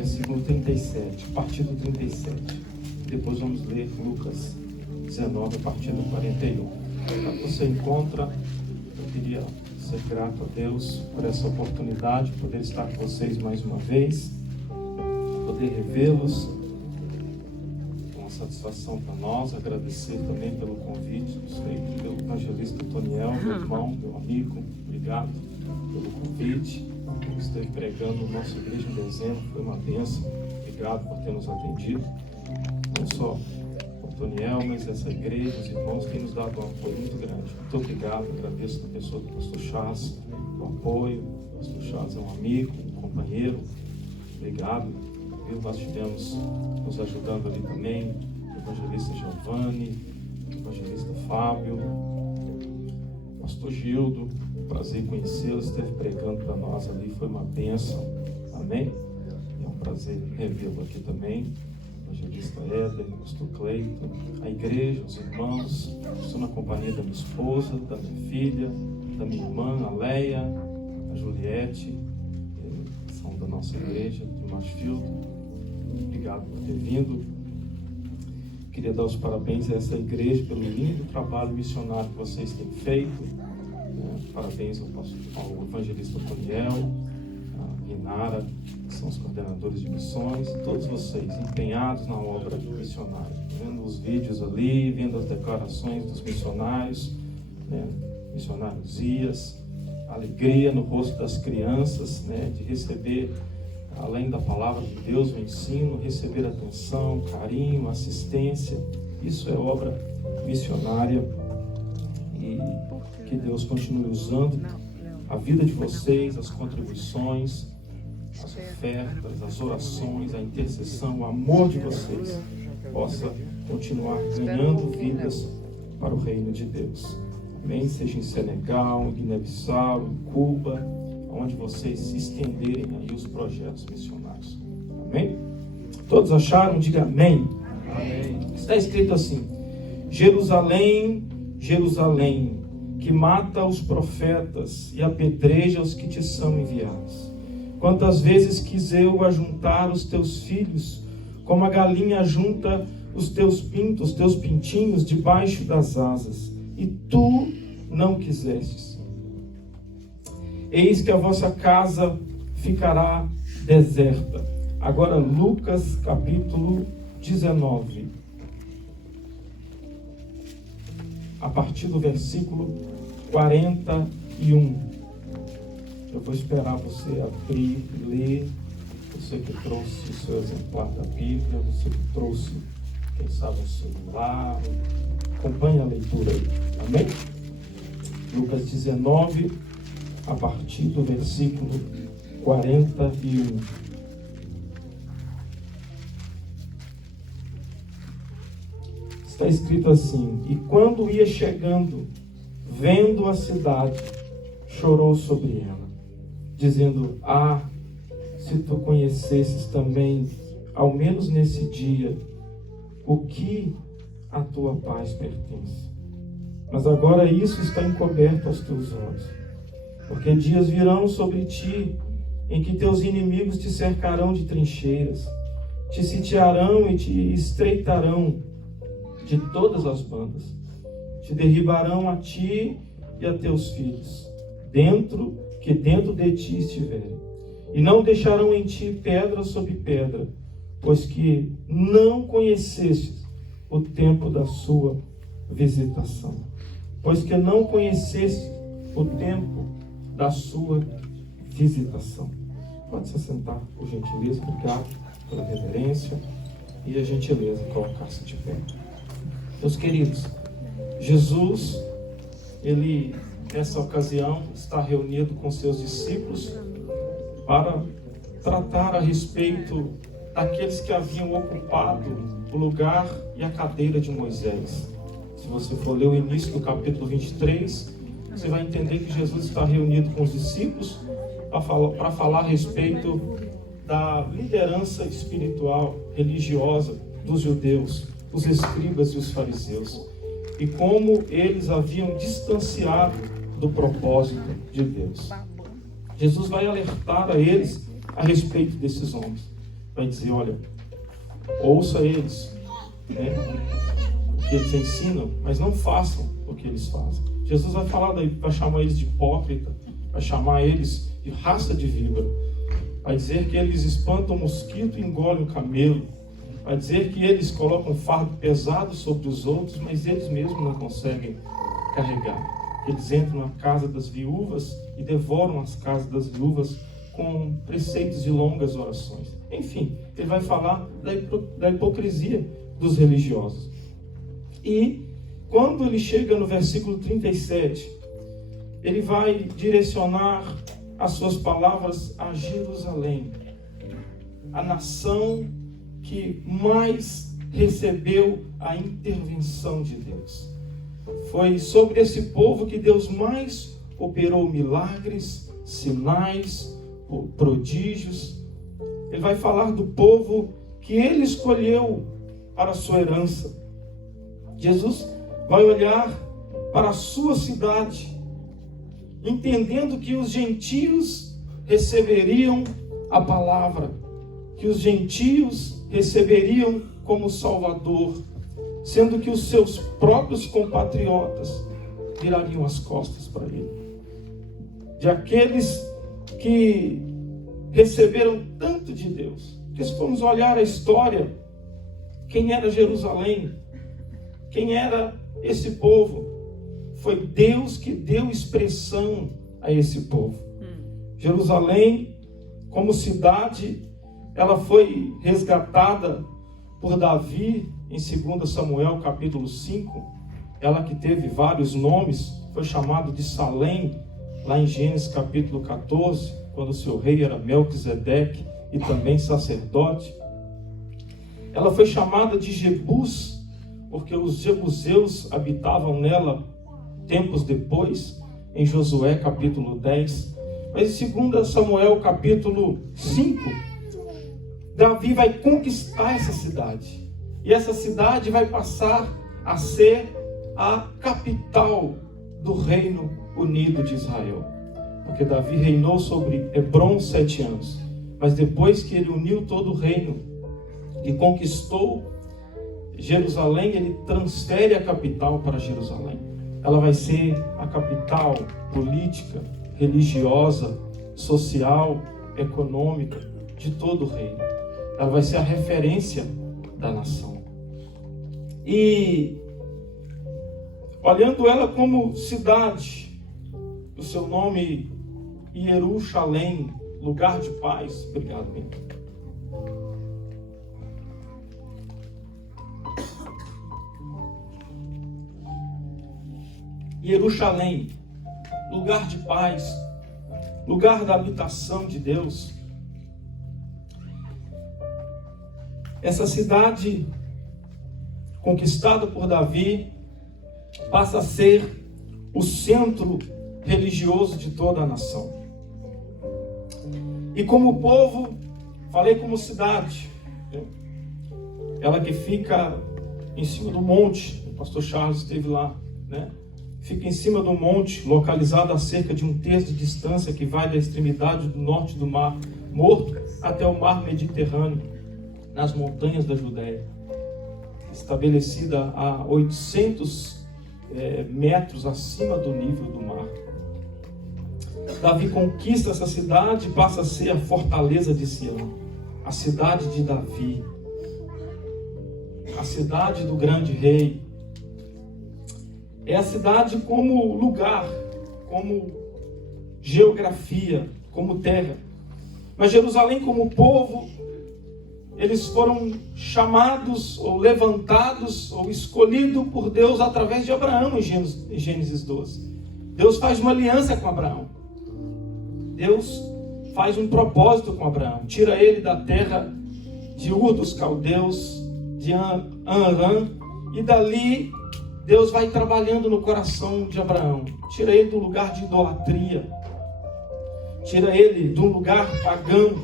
versículo 37, a partir do 37. Depois vamos ler Lucas 19, a partir do 41. Quando você encontra, eu queria ser grato a Deus por essa oportunidade, poder estar com vocês mais uma vez, poder revê-los. Uma satisfação para nós, agradecer também pelo convite, pelo evangelista Toniel, meu irmão, meu amigo, obrigado pelo convite. Ele esteve pregando na nossa igreja em dezembro, foi uma bênção, obrigado por ter nos atendido. Não só o Toniel, mas essa igreja, os irmãos têm nos dado um apoio muito grande. Muito obrigado, agradeço a pessoa do pastor Charles, o apoio. O pastor Charles é um amigo, um companheiro, obrigado. Nós tivemos nos ajudando ali também, o evangelista Giovanni, o evangelista Fábio, o pastor Gildo, prazer em conhecê-lo, esteve pregando para nós ali, foi uma bênção, amém? É um prazer revê-lo aqui também, o evangelista Éder, o pastor Cleiton, a igreja, os irmãos, estou na companhia da minha esposa, da minha filha, da minha irmã, a Leia, a Juliette, que são da nossa igreja, de Marshfield. Obrigado por ter vindo. Queria dar os parabéns a essa igreja pelo lindo trabalho missionário que vocês têm feito. Parabéns ao evangelista Toniel, a Renara, que são os coordenadores de missões, todos vocês empenhados na obra missionária, vendo os vídeos ali, vendo as declarações dos missionários, missionários Ias, alegria no rosto das crianças, de receber, além da palavra de Deus, o ensino, receber atenção, carinho, assistência. Isso é obra missionária e que Deus continue usando a vida de vocês, as contribuições, as ofertas, as orações, a intercessão, o amor de vocês possa continuar ganhando vidas para o reino de Deus. Amém? Seja em Senegal, em Guiné-Bissau, em Cuba, onde vocês se estenderem aí os projetos missionários. Amém? Todos acharam? Diga amém. Amém. Está escrito assim: Jerusalém, Jerusalém, que mata os profetas e apedreja os que te são enviados. Quantas vezes quis eu ajuntar os teus filhos, como a galinha junta os teus pintos, os teus pintinhos debaixo das asas, e tu não quisestes. Eis que a vossa casa ficará deserta. Agora Lucas capítulo 19. A partir do versículo 41. Eu vou esperar você abrir e ler. Você que trouxe o seu exemplar da Bíblia, você que trouxe, quem sabe, o celular. Acompanhe a leitura aí. Amém? Lucas 19, a partir do versículo 41. Está escrito assim: e quando ia chegando, vendo a cidade, chorou sobre ela, dizendo: ah, se tu conhecesses também, ao menos nesse dia, o que a tua paz pertence. Mas agora isso está encoberto aos teus olhos. Porque dias virão sobre ti, em que teus inimigos te cercarão de trincheiras, te sitiarão e te estreitarão de todas as bandas, te derribarão a ti e a teus filhos, dentro de ti estiverem, e não deixarão em ti pedra sobre pedra, pois que não conhecestes o tempo da sua visitação. Pois que não conheceste o tempo da sua visitação. Pode se sentar, por gentileza. Obrigado pela reverência e a gentileza de colocar-se de pé. Meus queridos, Jesus, ele, nessa ocasião, está reunido com seus discípulos para tratar a respeito daqueles que haviam ocupado o lugar e a cadeira de Moisés. Se você for ler o início do capítulo 23, você vai entender que Jesus está reunido com os discípulos para falar a respeito da liderança espiritual, religiosa dos judeus, os escribas e os fariseus, e como eles haviam distanciado do propósito de Deus. Jesus vai alertar a eles a respeito desses homens. vai dizer, olha, ouça eles, né, o que eles ensinam, mas não façam o que eles fazem. Jesus vai falar daí, vai chamar eles de hipócrita, vai chamar eles de raça de víbora, vai dizer que eles espantam o mosquito e engolem o camelo, vai dizer que eles colocam fardo pesado sobre os outros, mas eles mesmos não conseguem carregar. Eles entram na casa das viúvas e devoram as casas das viúvas com preceitos de longas orações. Enfim, ele vai falar da hipocrisia dos religiosos. E quando ele chega no versículo 37, ele vai direcionar as suas palavras a Jerusalém, a nação que mais recebeu a intervenção de Deus. Foi sobre esse povo que Deus mais operou milagres, sinais, prodígios. Ele vai falar do povo que ele escolheu para a sua herança. Jesus vai olhar para a sua cidade, entendendo que os gentios receberiam a palavra, que os gentios receberiam como Salvador, sendo que os seus próprios compatriotas virariam as costas para ele. De aqueles que receberam tanto de Deus. Porque se formos olhar a história, quem era Jerusalém? Quem era esse povo? Foi Deus que deu expressão a esse povo. Jerusalém, como cidade, ela foi resgatada por Davi em 2 Samuel capítulo 5. Ela que teve vários nomes, foi chamado de Salém, lá em Gênesis capítulo 14, quando o seu rei era Melquisedeque e também sacerdote. Ela foi chamada de Jebus, porque os jebuseus habitavam nela tempos depois, em Josué capítulo 10. Mas em 2 Samuel capítulo 5, Davi vai conquistar essa cidade. E essa cidade vai passar a ser a capital do Reino Unido de Israel. Porque Davi reinou sobre Hebrom 7 anos. Mas depois que ele uniu todo o reino e conquistou Jerusalém, ele transfere a capital para Jerusalém. Ela vai ser a capital política, religiosa, social, econômica de todo o reino. Ela vai ser a referência da nação. E olhando ela como cidade, o seu nome Jerusalém, lugar de paz. Obrigado, meu. Jerusalém, lugar de paz, lugar da habitação de Deus. Essa cidade conquistada por Davi passa a ser o centro religioso de toda a nação. E como povo, falei como cidade, ela que fica em cima do monte, o pastor Charles esteve lá, né? Fica em cima do monte, localizado a cerca de 1/3 de distância, que vai da extremidade do norte do Mar Morto até o Mar Mediterrâneo, nas montanhas da Judéia, estabelecida a 800 metros acima do nível do mar. Davi conquista essa cidade e passa a ser a fortaleza de Sião, a cidade de Davi, a cidade do grande rei. É a cidade como lugar, como geografia, como terra. Mas Jerusalém como povo, eles foram chamados, ou levantados, ou escolhidos por Deus através de Abraão em Gênesis 12. Deus faz uma aliança com Abraão. Deus faz um propósito com Abraão. Tira ele da terra de Ur dos Caldeus, de Arã, e dali Deus vai trabalhando no coração de Abraão. Tira ele do lugar de idolatria. Tira ele de um lugar pagão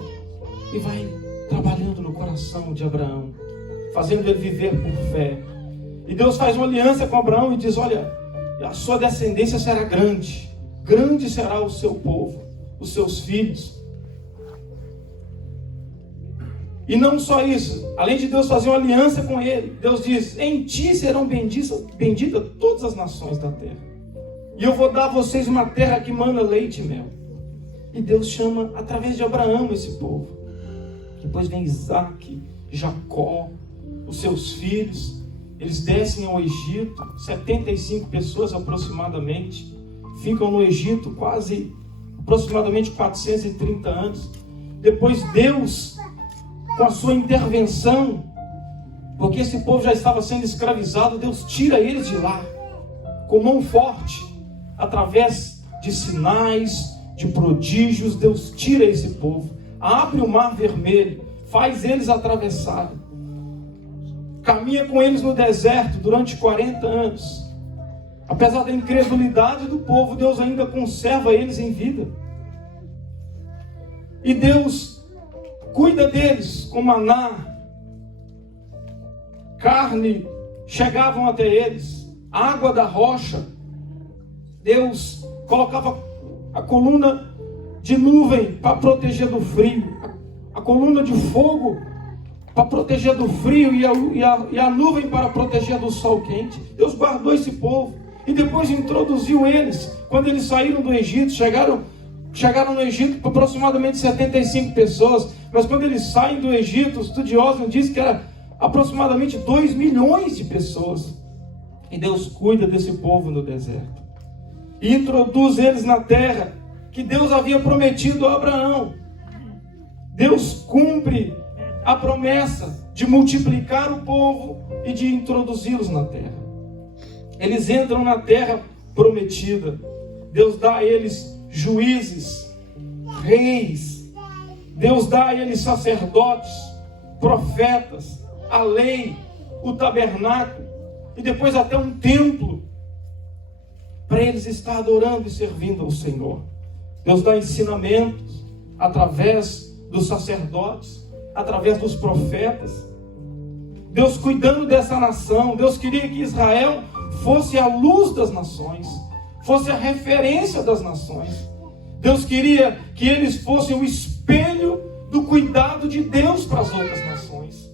e vai trabalhando no coração de Abraão, fazendo ele viver por fé. E Deus faz uma aliança com Abraão e diz: olha, a sua descendência será grande, grande será o seu povo, os seus filhos. E não só isso, além de Deus fazer uma aliança com ele, Deus diz: em ti serão benditas todas as nações da terra. E eu vou dar a vocês uma terra que mana leite e mel. E Deus chama através de Abraão esse povo. Depois vem Isaac, Jacó, os seus filhos. Eles descem ao Egito, 75 pessoas aproximadamente. Ficam no Egito aproximadamente 430 anos. Depois Deus, com a sua intervenção, porque esse povo já estava sendo escravizado, Deus tira eles de lá, com mão forte, através de sinais, de prodígios. Deus tira esse povo, abre o mar vermelho, faz eles atravessarem, caminha com eles no deserto durante 40 anos. Apesar da incredulidade do povo, Deus ainda conserva eles em vida. E Deus cuida deles com maná, carne, chegavam até eles, água da rocha. Deus colocava a coluna de nuvem para proteger do frio, a coluna de fogo para proteger do frio e a nuvem para proteger do sol quente. Deus guardou esse povo e depois introduziu eles. Quando eles saíram do Egito, chegaram no Egito por aproximadamente 75 pessoas, mas quando eles saem do Egito, os estudiosos dizem que era aproximadamente 2 milhões de pessoas. E Deus cuida desse povo no deserto e introduz eles na terra que Deus havia prometido a Abraão. Deus cumpre a promessa de multiplicar o povo e de introduzi-los na terra. Eles entram na terra prometida. Deus dá a eles juízes, reis. Deus dá a eles sacerdotes, profetas, a lei, o tabernáculo e depois até um templo para eles estar adorando e servindo ao Senhor. Deus dá ensinamentos através dos sacerdotes, através dos profetas. Deus cuidando dessa nação. Deus queria que Israel fosse a luz das nações, fosse a referência das nações. Deus queria que eles fossem o espelho do cuidado de Deus para as outras nações.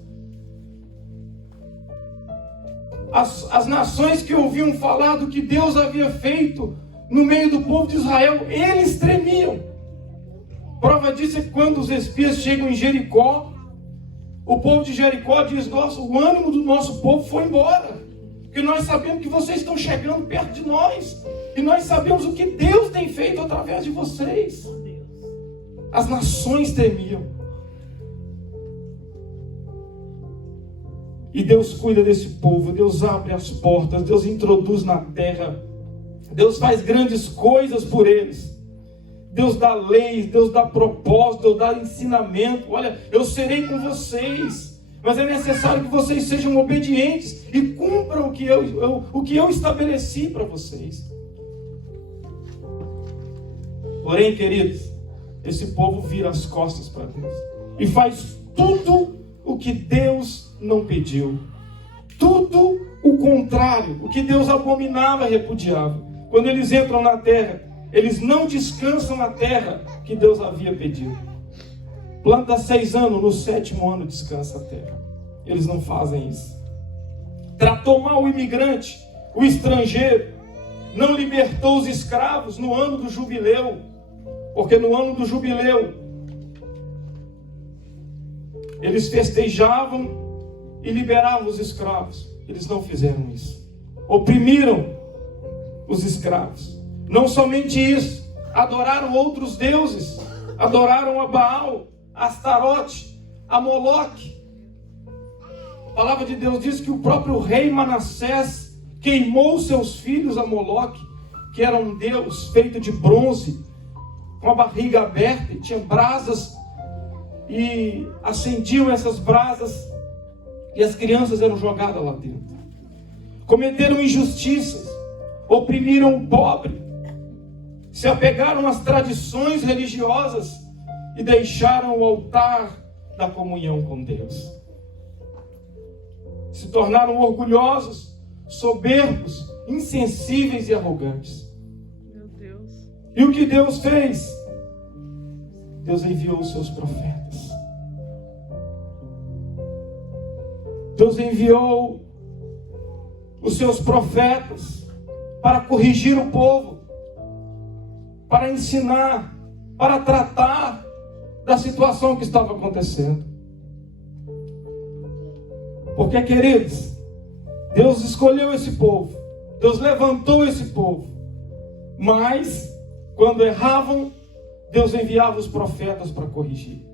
As nações que ouviam falar do que Deus havia feito no meio do povo de Israel, eles tremiam. Prova disso é que quando os espias chegam em Jericó, o povo de Jericó diz: nossa, o ânimo do nosso povo foi embora, porque nós sabemos que vocês estão chegando perto de nós, e nós sabemos o que Deus tem feito através de vocês. As nações tremiam. E Deus cuida desse povo, Deus abre as portas, Deus introduz na terra, Deus faz grandes coisas por eles. Deus dá leis, Deus dá propósito, Deus dá ensinamento. Olha, eu serei com vocês, mas é necessário que vocês sejam obedientes e cumpram o que eu estabeleci para vocês. Porém, queridos, esse povo vira as costas para Deus e faz tudo o que Deus não pediu, tudo o contrário, o que Deus abominava e repudiava. Quando eles entram na terra, eles não descansam na terra que Deus havia pedido. Planta 6 anos, no 7º ano descansa a terra. Eles não fazem isso. Tratou mal o imigrante, o estrangeiro, não libertou os escravos no ano do jubileu, porque no ano do jubileu eles festejavam e liberavam os escravos. Eles não fizeram isso. Oprimiram os escravos. Não somente isso, adoraram outros deuses, adoraram a Baal, a Astarote, a Moloque. A palavra de Deus diz que o próprio rei Manassés queimou seus filhos a Moloque, que era um deus feito de bronze, com a barriga aberta, e tinha brasas, e acendiam essas brasas, e as crianças eram jogadas lá dentro. Cometeram injustiças, oprimiram o pobre, se apegaram às tradições religiosas e deixaram o altar da comunhão com Deus. Se tornaram orgulhosos, soberbos, insensíveis e arrogantes. Meu Deus. E o que Deus fez? Deus enviou os seus profetas. Deus enviou os seus profetas para corrigir o povo, para ensinar, para tratar da situação que estava acontecendo. Porque, queridos, Deus escolheu esse povo, Deus levantou esse povo, mas quando erravam, Deus enviava os profetas para corrigir.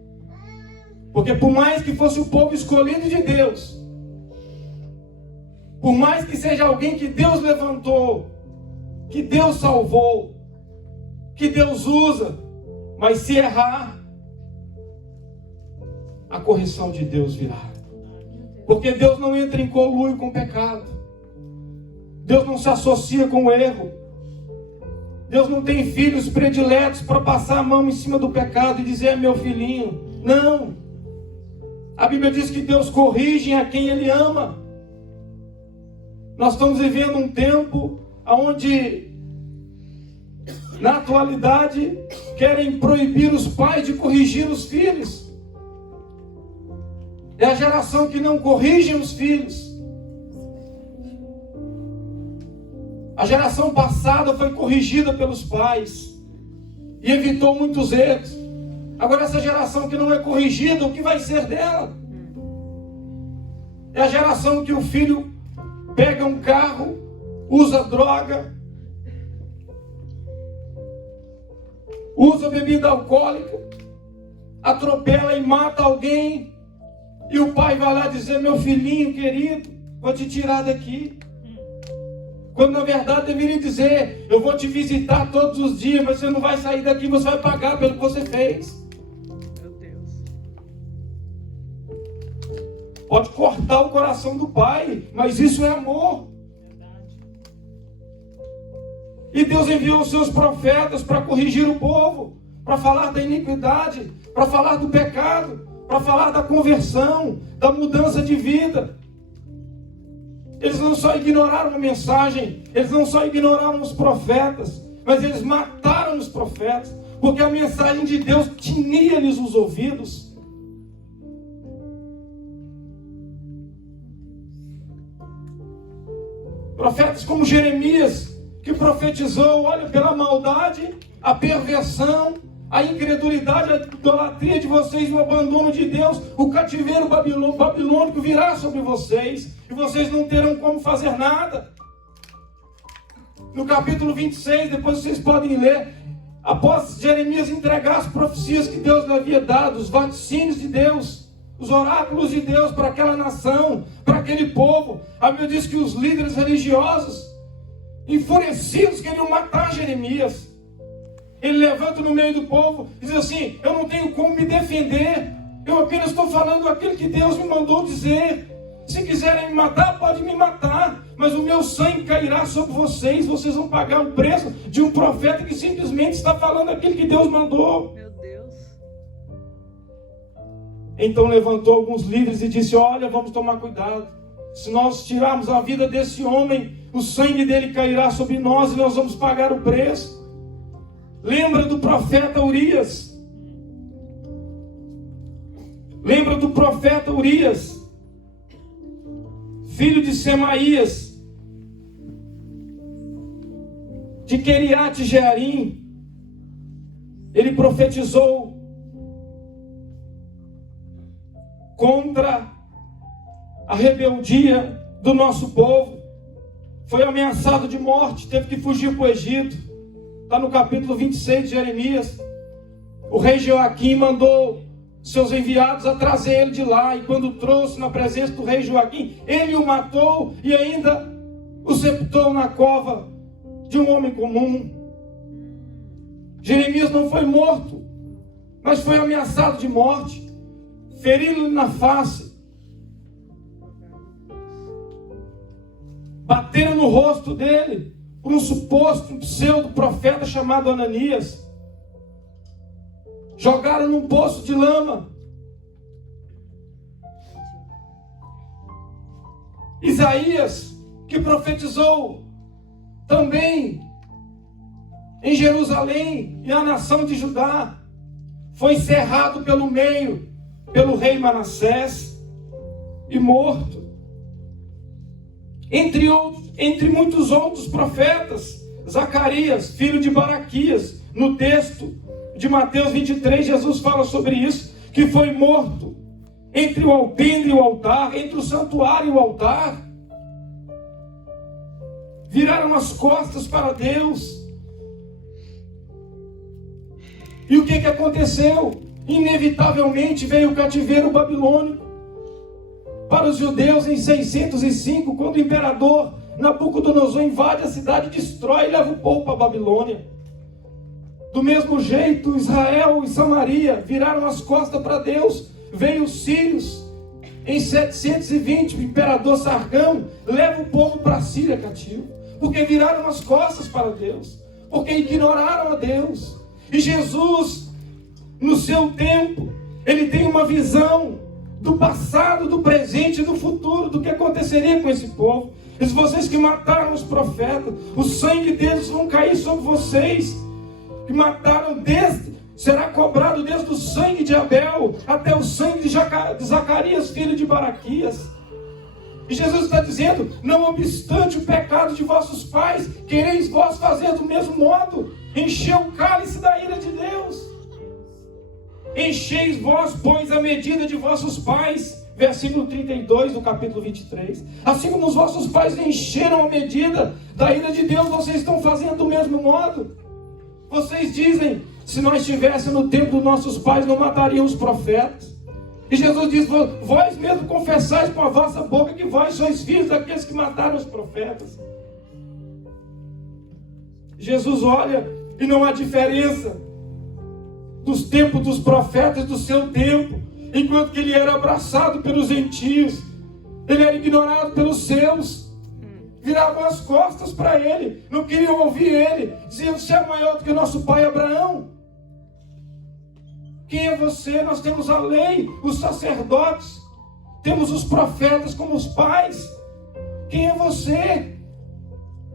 Porque por mais que fosse o povo escolhido de Deus, por mais que seja alguém que Deus levantou, que Deus salvou, que Deus usa, mas se errar, a correção de Deus virá. Porque Deus não entra em conluio com o pecado. Deus não se associa com o erro. Deus não tem filhos prediletos para passar a mão em cima do pecado e dizer: é meu filhinho. Não. A Bíblia diz que Deus corrige a quem Ele ama. Nós estamos vivendo um tempo onde, na atualidade, querem proibir os pais de corrigir os filhos. É a geração que não corrige os filhos. A geração passada foi corrigida pelos pais e evitou muitos erros. Agora essa geração que não é corrigida, o que vai ser dela? É a geração que o filho pega um carro, usa droga, usa bebida alcoólica, atropela e mata alguém, e o pai vai lá dizer: meu filhinho querido, vou te tirar daqui. Quando na verdade deveria dizer: eu vou te visitar todos os dias, mas você não vai sair daqui, você vai pagar pelo que você fez. Meu Deus. Pode cortar o coração do pai, mas isso é amor. E Deus enviou os seus profetas para corrigir o povo, para falar da iniquidade, para falar do pecado, para falar da conversão, da mudança de vida. Eles não só ignoraram a mensagem, eles não só ignoraram os profetas, mas eles mataram os profetas, porque a mensagem de Deus tinha-lhes os ouvidos. Profetas como Jeremias, que profetizou: olha, pela maldade, a perversão, a incredulidade, a idolatria de vocês, o abandono de Deus, o cativeiro babilônico virá sobre vocês, e vocês não terão como fazer nada. No capítulo 26, depois vocês podem ler, após Jeremias entregar as profecias que Deus lhe havia dado, os vaticínios de Deus, os oráculos de Deus para aquela nação, para aquele povo, a Bíblia diz que os líderes religiosos, enfurecidos, queriam matar Jeremias. Ele levanta no meio do povo e diz assim: eu não tenho como me defender, eu apenas estou falando aquilo que Deus me mandou dizer. Se quiserem me matar, pode me matar, mas o meu sangue cairá sobre vocês. Vocês vão pagar o preço de um profeta que simplesmente está falando aquilo que Deus mandou. Meu Deus. Então levantou alguns líderes e disse: olha, vamos tomar cuidado. Se nós tirarmos a vida desse homem, o sangue dele cairá sobre nós e nós vamos pagar o preço. Lembra do profeta Urias? Lembra do profeta Urias, filho de Semaías, de Queriate Jearim? Ele profetizou contra a rebeldia do nosso povo. Foi ameaçado de morte, teve que fugir para o Egito. Está no capítulo 26 de Jeremias. O rei Joaquim mandou seus enviados a trazer ele de lá, e quando trouxe na presença do rei Joaquim, ele o matou e ainda o sepultou na cova de um homem comum. Jeremias não foi morto, mas foi ameaçado de morte. Feriram-lhe na face, bateram no rosto dele por um suposto pseudo profeta chamado Ananias. Jogaram num poço de lama. Isaías, que profetizou também em Jerusalém e a nação de Judá, foi cerrado pelo meio pelo rei Manassés e morto. Entre muitos outros profetas, Zacarias, filho de Baraquias, no texto de Mateus 23, Jesus fala sobre isso, que foi morto entre o alpendre e o altar, entre o santuário e o altar. Viraram as costas para Deus. E o que aconteceu? Inevitavelmente veio o cativeiro babilônico para os judeus em 605, quando o imperador Nabucodonosor invade a cidade, destrói e leva o povo para a Babilônia. Do mesmo jeito, Israel e Samaria viraram as costas para Deus. Veio os sírios em 720, o imperador Sargão leva o povo para a Síria cativo, porque viraram as costas para Deus, porque ignoraram a Deus. E Jesus, no seu tempo, ele tem uma visão do passado, do presente e do futuro, do que aconteceria com esse povo. Diz: vocês que mataram os profetas, o sangue deles vão cair sobre vocês, que mataram será cobrado desde o sangue de Abel até o sangue de Zacarias, filho de Baraquias. E Jesus está dizendo: não obstante o pecado de vossos pais, quereis vós fazer do mesmo modo, encher o cálice da ira de Deus. Encheis vós, pois, a medida de vossos pais. Versículo 32 do capítulo 23. Assim como os vossos pais encheram a medida da ira de Deus, vocês estão fazendo do mesmo modo. Vocês dizem: se nós estivéssemos no tempo dos nossos pais, não matariam os profetas. E Jesus diz: vós mesmo confessais com a vossa boca que vós sois filhos daqueles que mataram os profetas. Jesus olha e não há diferença dos tempos dos profetas do seu tempo. Enquanto que ele era abraçado pelos gentios, ele era ignorado pelos seus. Viravam as costas para ele, não queriam ouvir ele. Diziam: você é maior do que o nosso pai Abraão. Quem é você? Nós temos a lei, os sacerdotes, temos os profetas como os pais. Quem é você?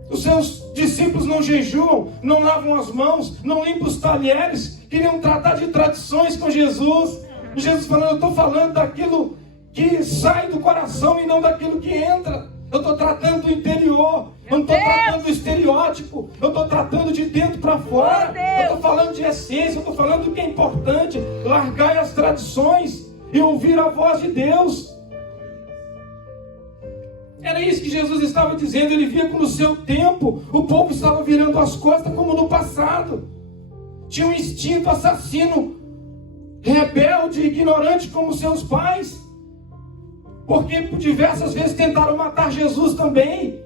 Os seus discípulos não jejuam, não lavam as mãos, não limpam os talheres. Queriam tratar de tradições com Jesus. E Jesus falando: eu estou falando daquilo que sai do coração e não daquilo que entra. Eu estou tratando do interior, eu não estou tratando do estereótipo, eu estou tratando de dentro para fora. Eu estou falando de essência, eu estou falando do que é importante. Largai as tradições e ouvir a voz de Deus. Era isso que Jesus estava dizendo. Ele via que no seu tempo o povo estava virando as costas como no passado. Tinha um instinto assassino, rebelde, ignorante como seus pais. Porque por diversas vezes tentaram matar Jesus também.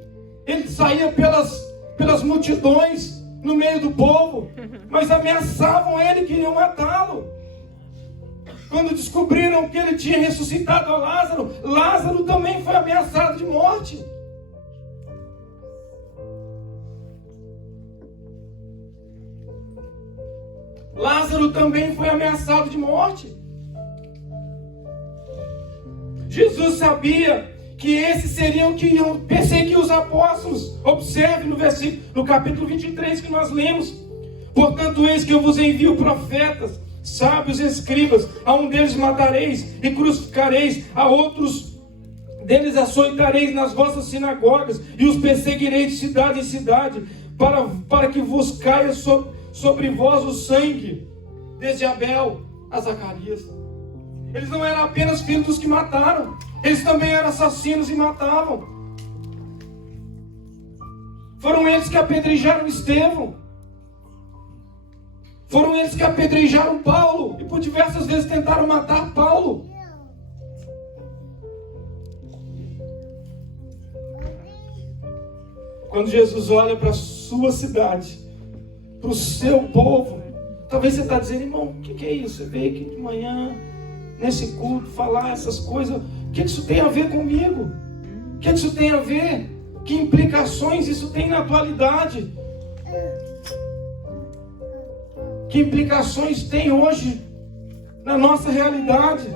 Ele saía pelas multidões no meio do povo, mas ameaçavam ele, queriam matá-lo. Quando descobriram que ele tinha ressuscitado a Lázaro, Lázaro também foi ameaçado de morte. Lázaro também foi ameaçado de morte. Jesus sabia que esses seriam que iam perseguir os apóstolos. Observe no capítulo 23 que nós lemos: portanto, eis que eu vos envio profetas, sábios e escribas. A um deles matareis e crucificareis, a outros deles açoitareis nas vossas sinagogas e os perseguireis de cidade em cidade, para que vos caia sobre vós o sangue, desde Abel a Zacarias. Eles não eram apenas filhos dos que mataram, eles também eram assassinos e matavam. Foram eles que apedrejaram Estevão. Foram eles que apedrejaram Paulo e por diversas vezes tentaram matar Paulo. Quando Jesus olha para a sua cidade, para o seu povo, talvez você está dizendo: irmão, o que é isso? Você veio aqui de manhã, nesse culto, falar essas coisas. O que isso tem a ver comigo? O que isso tem a ver? Que implicações isso tem na atualidade? Que implicações tem hoje na nossa realidade?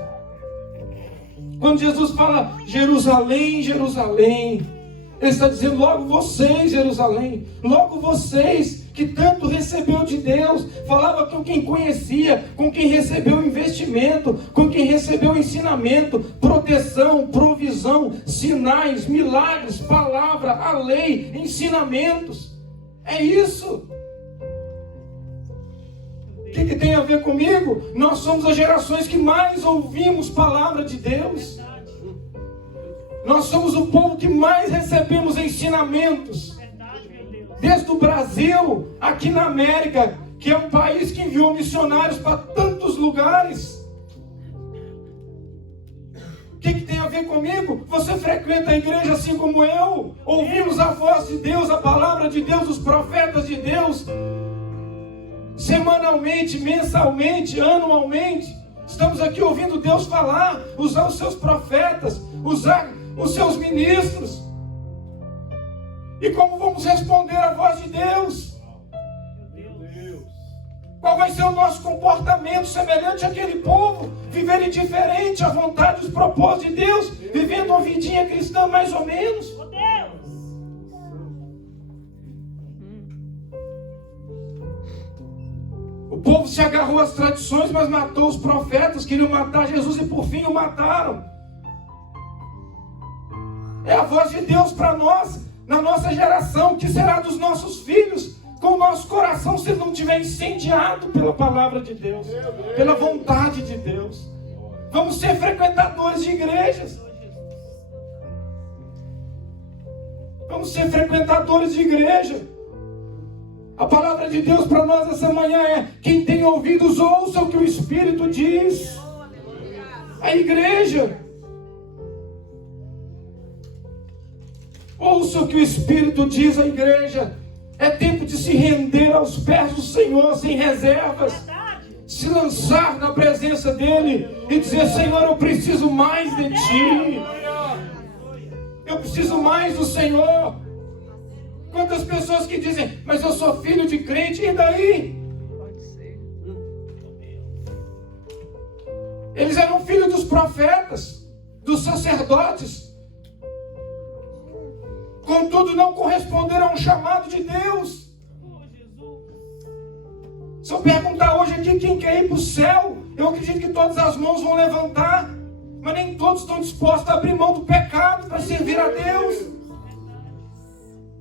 Quando Jesus fala Jerusalém, Jerusalém, Ele está dizendo: logo vocês, Jerusalém, logo vocês que tanto recebeu de Deus. Falava com quem conhecia, com quem recebeu investimento, com quem recebeu ensinamento, proteção, provisão. provisão, sinais, milagres, palavra, a lei, ensinamentos. É isso. O que tem a ver comigo? Nós somos as gerações que mais ouvimos palavra de Deus. Nós somos o povo que mais recebemos ensinamentos. Desde o Brasil, aqui na América, que é um país que enviou missionários para tantos lugares. O que tem a ver comigo? Você frequenta a igreja assim como eu? Ouvimos a voz de Deus, a palavra de Deus, os profetas de Deus, semanalmente, mensalmente, anualmente. Estamos aqui ouvindo Deus falar, usar os seus profetas, usar os seus ministros. E como vamos responder à voz de Deus? Qual vai ser o nosso comportamento semelhante àquele povo? Viver indiferente à vontade e os propósitos de Deus, vivendo uma vidinha cristã mais ou menos? O povo se agarrou às tradições, mas matou os profetas, queriam matar Jesus e por fim o mataram. É a voz de Deus para nós, na nossa geração. O que será dos nossos filhos com o nosso coração se ele não estiver incendiado pela palavra de Deus, pela vontade de Deus? Vamos ser frequentadores de igrejas. Vamos ser frequentadores de igreja. A palavra de Deus para nós essa manhã é: quem tem ouvidos, ouça o que o Espírito diz. A igreja. Ouça o que o Espírito diz à igreja. É tempo de se render aos pés do Senhor sem reservas. Se lançar na presença dEle e dizer: Senhor, eu preciso mais de Ti. Eu preciso mais do Senhor. Quantas pessoas que dizem: mas eu sou filho de crente, e daí? Eles eram filhos dos profetas, dos sacerdotes. Contudo, não corresponderam a um chamado de Deus. Se eu perguntar hoje aqui quem quer ir para o céu, eu acredito que todas as mãos vão levantar, mas nem todos estão dispostos a abrir mão do pecado para servir a Deus.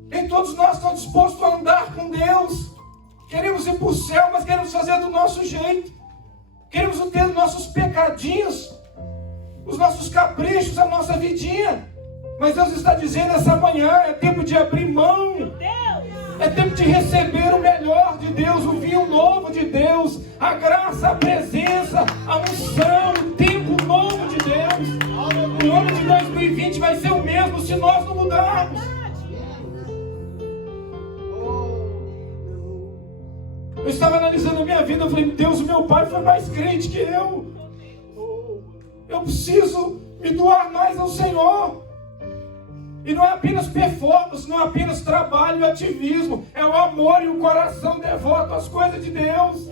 Nem todos nós estamos dispostos a andar com Deus. Queremos ir para o céu, mas queremos fazer do nosso jeito. Queremos ter os nossos pecadinhos, os nossos caprichos, a nossa vidinha. Mas Deus está dizendo essa manhã: é tempo de abrir mão. É tempo de receber o melhor de Deus, o vinho novo de Deus, a graça, a presença, a unção, o tempo novo de Deus. O ano de 2020 vai ser o mesmo se nós não mudarmos. Eu estava analisando a minha vida, eu falei: Deus, meu pai foi mais crente que eu. Eu preciso me doar mais ao Senhor. E não é apenas performance, não é apenas trabalho e ativismo. É o amor e o coração devoto às coisas de Deus.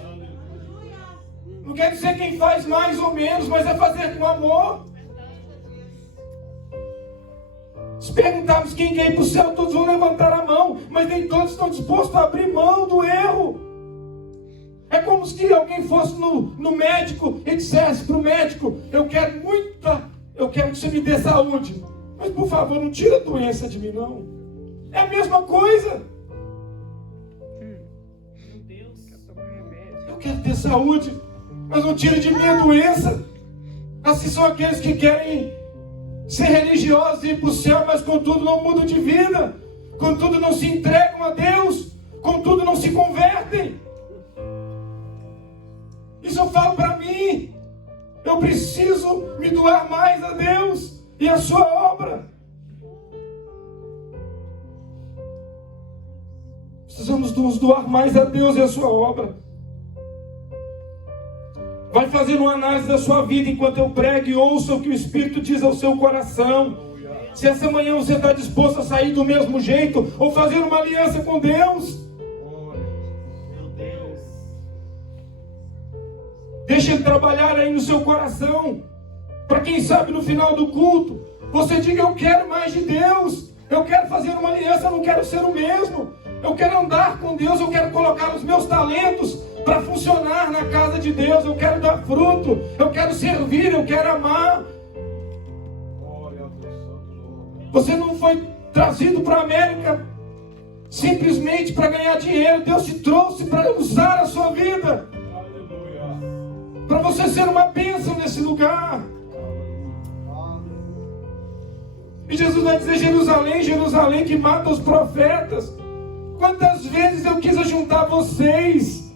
Não quer dizer quem faz mais ou menos, mas é fazer com amor. Se perguntarmos quem quer ir para o céu, todos vão levantar a mão, mas nem todos estão dispostos a abrir mão do erro. É como se alguém fosse no médico e dissesse para o médico: eu quero que você me dê saúde, mas por favor, não tira a doença de mim, não. É a mesma coisa. Eu quero ter saúde, mas não tira de mim a doença. Assim são aqueles que querem ser religiosos e ir para o céu, mas contudo não mudam de vida, contudo não se entregam a Deus, contudo não se convertem. Isso eu falo para mim. Eu preciso me doar mais a Deus e a sua obra. Precisamos nos doar mais a Deus e a sua obra. Vai fazendo uma análise da sua vida enquanto eu prego e ouça o que o Espírito diz ao seu coração. Se essa manhã você está disposto a sair do mesmo jeito ou fazer uma aliança com Deus. Deixa Ele trabalhar aí no seu coração. Para quem sabe no final do culto você diga: eu quero mais de Deus. Eu quero fazer uma aliança, eu não quero ser o mesmo. Eu quero andar com Deus, eu quero colocar os meus talentos para funcionar na casa de Deus. Eu quero dar fruto, eu quero servir, eu quero amar. Você não foi trazido para a América simplesmente para ganhar dinheiro. Deus te trouxe para usar a sua vida, para você ser uma bênção nesse lugar. E Jesus vai dizer: Jerusalém, Jerusalém, que mata os profetas. Quantas vezes eu quis ajuntar vocês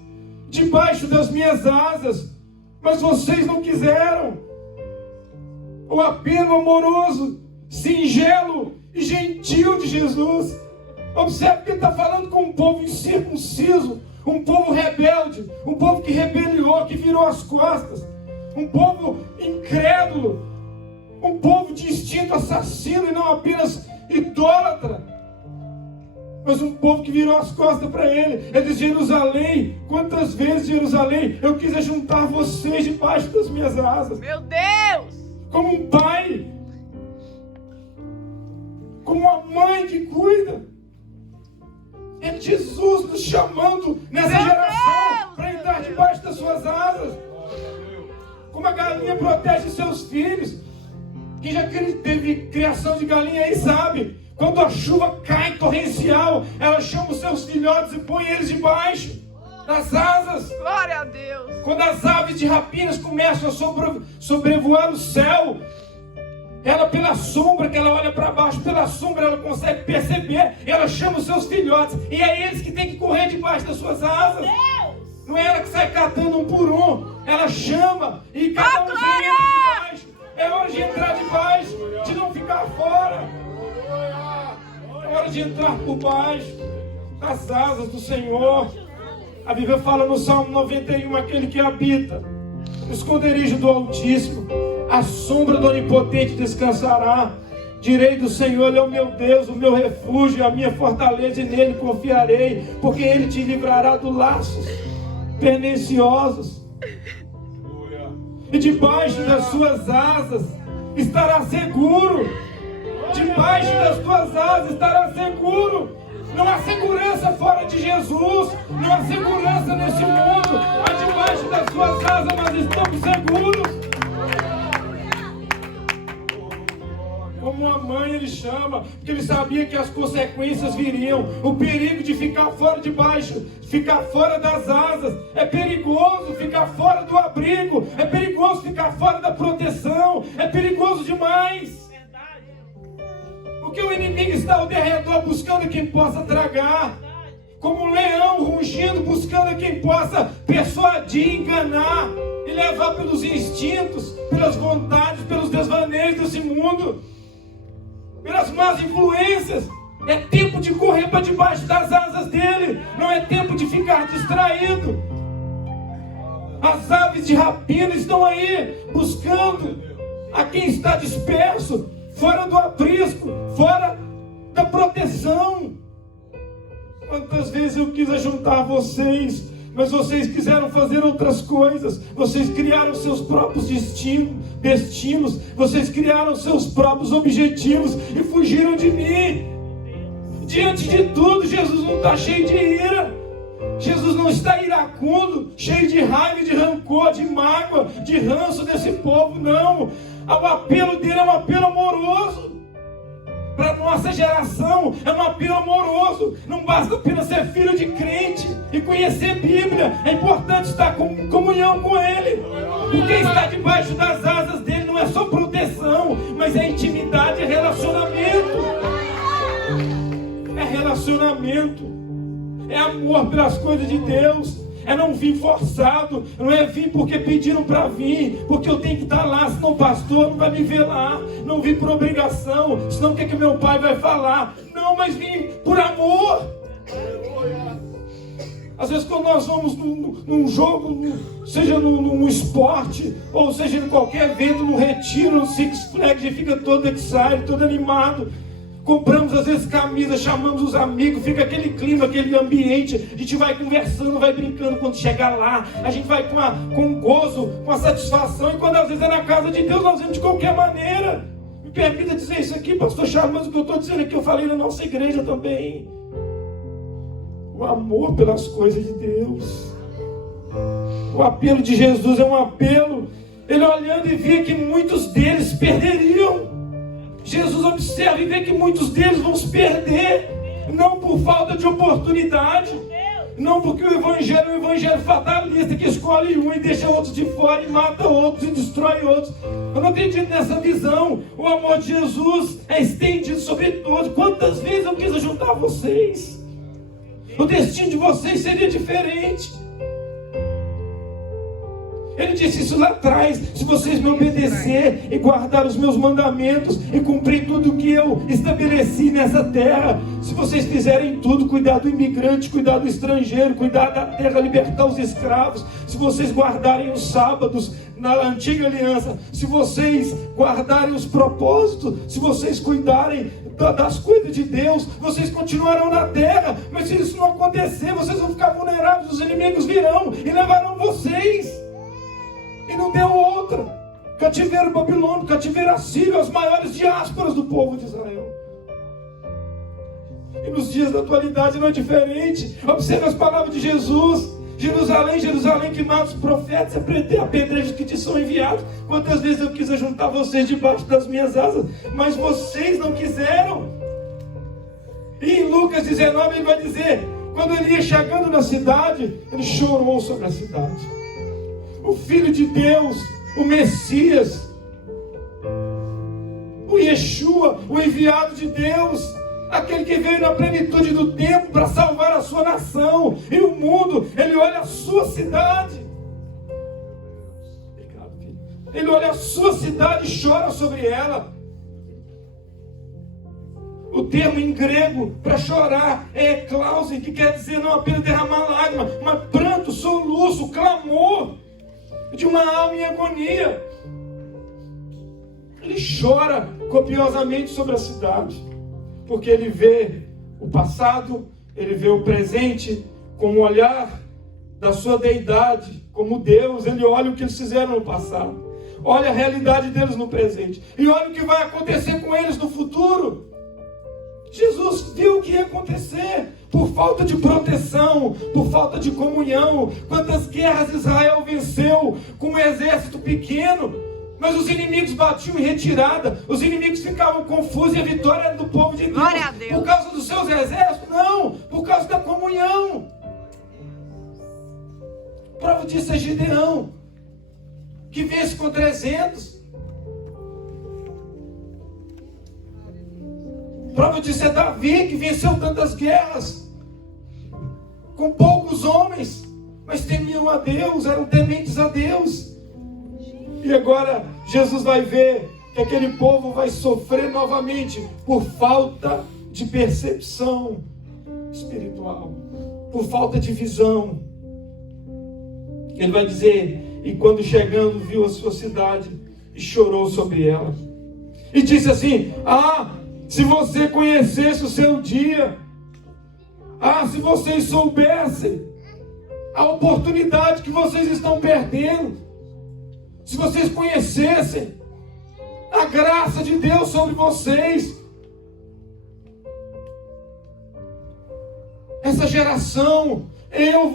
debaixo das minhas asas, mas vocês não quiseram. O apelo amoroso, singelo e gentil de Jesus. Observe que ele está falando com um povo incircunciso, um povo rebelde, um povo que rebeliou, que virou as costas, um povo incrédulo, um povo de instinto assassino e não apenas idólatra, mas um povo que virou as costas para ele. Ele diz: Jerusalém, quantas vezes, Jerusalém, eu quis juntar vocês debaixo das minhas asas. Meu Deus! Como um pai, como uma mãe que cuida. É Jesus nos chamando nessa geração para entrar debaixo das suas asas. Como a galinha protege seus filhos. Quem já teve criação de galinha aí sabe. Quando a chuva cai torrencial, ela chama os seus filhotes e põe eles debaixo das asas. Glória a Deus. Quando as aves de rapinas começam a sobrevoar o céu, ela, pela sombra que ela olha para baixo, pela sombra ela consegue perceber, ela chama os seus filhotes, e é eles que têm que correr debaixo das suas asas. Não é ela que sai catando um por um, ela chama e cada um entra debaixo. É hora de entrar debaixo, de não ficar fora. É hora de entrar por baixo das asas do Senhor. A Bíblia fala no Salmo 91, aquele que habita no esconderijo do Altíssimo, a sombra do Onipotente descansará. Direi do Senhor: Ele é o meu Deus, o meu refúgio, a minha fortaleza, e nele confiarei, porque Ele te livrará dos laços perniciosos, e debaixo das suas asas estará seguro. Debaixo das tuas asas estará seguro. Não há segurança fora de Jesus, não há segurança nesse mundo, mas debaixo das suas asas nós estamos seguros. Como uma mãe ele chama, porque ele sabia que as consequências viriam. O perigo de ficar fora de baixo, ficar fora das asas. É perigoso ficar fora do abrigo, é perigoso ficar fora da proteção, é perigoso demais. Porque o inimigo está ao derredor buscando quem possa tragar, como um leão rugindo, buscando quem possa persuadir, enganar e levar pelos instintos, pelas vontades, pelos desvaneios desse mundo, pelas más influências. É tempo de correr para debaixo das asas dele, não é tempo de ficar distraído. As aves de rapina estão aí buscando a quem está disperso, fora do aprisco, fora da proteção. Quantas vezes eu quis ajuntar vocês, mas vocês quiseram fazer outras coisas. Vocês criaram seus próprios destinos, vocês criaram seus próprios objetivos e fugiram de mim. Diante de tudo, Jesus não está cheio de ira, Jesus não está iracundo, cheio de raiva, de rancor, de mágoa, de ranço desse povo, não. O apelo dele é um apelo amoroso. Para a nossa geração é um apelo amoroso. Não basta apenas ser filho de crente e conhecer Bíblia, é importante estar em comunhão com Ele. Porque estar debaixo das asas dele não é só proteção, mas é intimidade, é relacionamento. É relacionamento, é amor pelas coisas de Deus. É não vir forçado, não é vir porque pediram para vir, porque eu tenho que estar lá, senão o pastor não vai me ver lá. Não vim por obrigação, senão o que meu pai vai falar. Não, mas vim por amor. Às vezes quando nós vamos num jogo, seja num esporte, ou seja em qualquer evento, num retiro, no Six Flags, a gente fica todo excited, todo animado. Compramos às vezes camisas, chamamos os amigos, fica aquele clima, aquele ambiente, a gente vai conversando, vai brincando. Quando chegar lá, a gente vai com gozo, com a satisfação. E quando às vezes é na casa de Deus, nós vamos de qualquer maneira. Me permita dizer isso aqui, pastor Charles, mas o que eu estou dizendo aqui eu falei na nossa igreja também. O amor pelas coisas de Deus. O apelo de Jesus é um apelo. Ele olhando e via que muitos deles perderiam. Jesus observa e vê que muitos deles vão se perder, não por falta de oportunidade, não porque o evangelho é um evangelho fatalista que escolhe um e deixa outros de fora e mata outros e destrói outros. Eu não acredito nessa visão. O amor de Jesus é estendido sobre todos. Quantas vezes eu quis ajudar vocês? O destino de vocês seria diferente. Ele disse isso lá atrás: se vocês me obedecer e guardar os meus mandamentos e cumprir tudo o que eu estabeleci nessa terra, se vocês fizerem tudo, cuidar do imigrante, cuidar do estrangeiro, cuidar da terra, libertar os escravos, se vocês guardarem os sábados na antiga aliança, se vocês guardarem os propósitos, se vocês cuidarem das coisas de Deus, vocês continuarão na terra. Mas se isso não acontecer, vocês vão ficar vulneráveis, os inimigos virão e levarão vocês. E não deu outra. Cativeiro babilônico, cativeiro assírio, as maiores diásporas do povo de Israel. E nos dias da atualidade não é diferente. Observe as palavras de Jesus: Jerusalém, Jerusalém, que mata os profetas, apedreja os que te são enviados. Quantas vezes eu quis juntar vocês debaixo das minhas asas, mas vocês não quiseram. E em Lucas 19 ele vai dizer: quando ele ia chegando na cidade, ele chorou sobre a cidade. O Filho de Deus, o Messias, o Yeshua, o enviado de Deus, aquele que veio na plenitude do tempo para salvar a sua nação e o mundo. Ele olha a sua cidade. Obrigado, filho. Ele olha a sua cidade e chora sobre ela. O termo em grego para chorar é eklausin, que quer dizer não apenas derramar lágrima, mas pranto, soluço, clamor de uma alma em agonia. Ele chora copiosamente sobre a cidade, porque ele vê o passado, ele vê o presente com o olhar da sua deidade, como Deus. Ele olha o que eles fizeram no passado, olha a realidade deles no presente, e olha o que vai acontecer com eles no futuro. Jesus viu o que ia acontecer por falta de proteção, por falta de comunhão. Quantas guerras Israel venceu com um exército pequeno, mas os inimigos batiam em retirada, os inimigos ficavam confusos e a vitória era do povo de Deus. Glória a Deus. Por causa dos seus exércitos? Não, por causa da comunhão. Prova disso é Gideão, que vence com 300. Prova disso é Davi, que venceu tantas guerras com poucos homens, mas temiam a Deus, eram tementes a Deus. E agora Jesus vai ver que aquele povo vai sofrer novamente por falta de percepção espiritual, por falta de visão. Ele vai dizer: e quando chegando viu a sua cidade e chorou sobre ela, e disse assim: se você conhecesse o seu dia, se vocês soubessem a oportunidade que vocês estão perdendo, se vocês conhecessem a graça de Deus sobre vocês. Essa geração,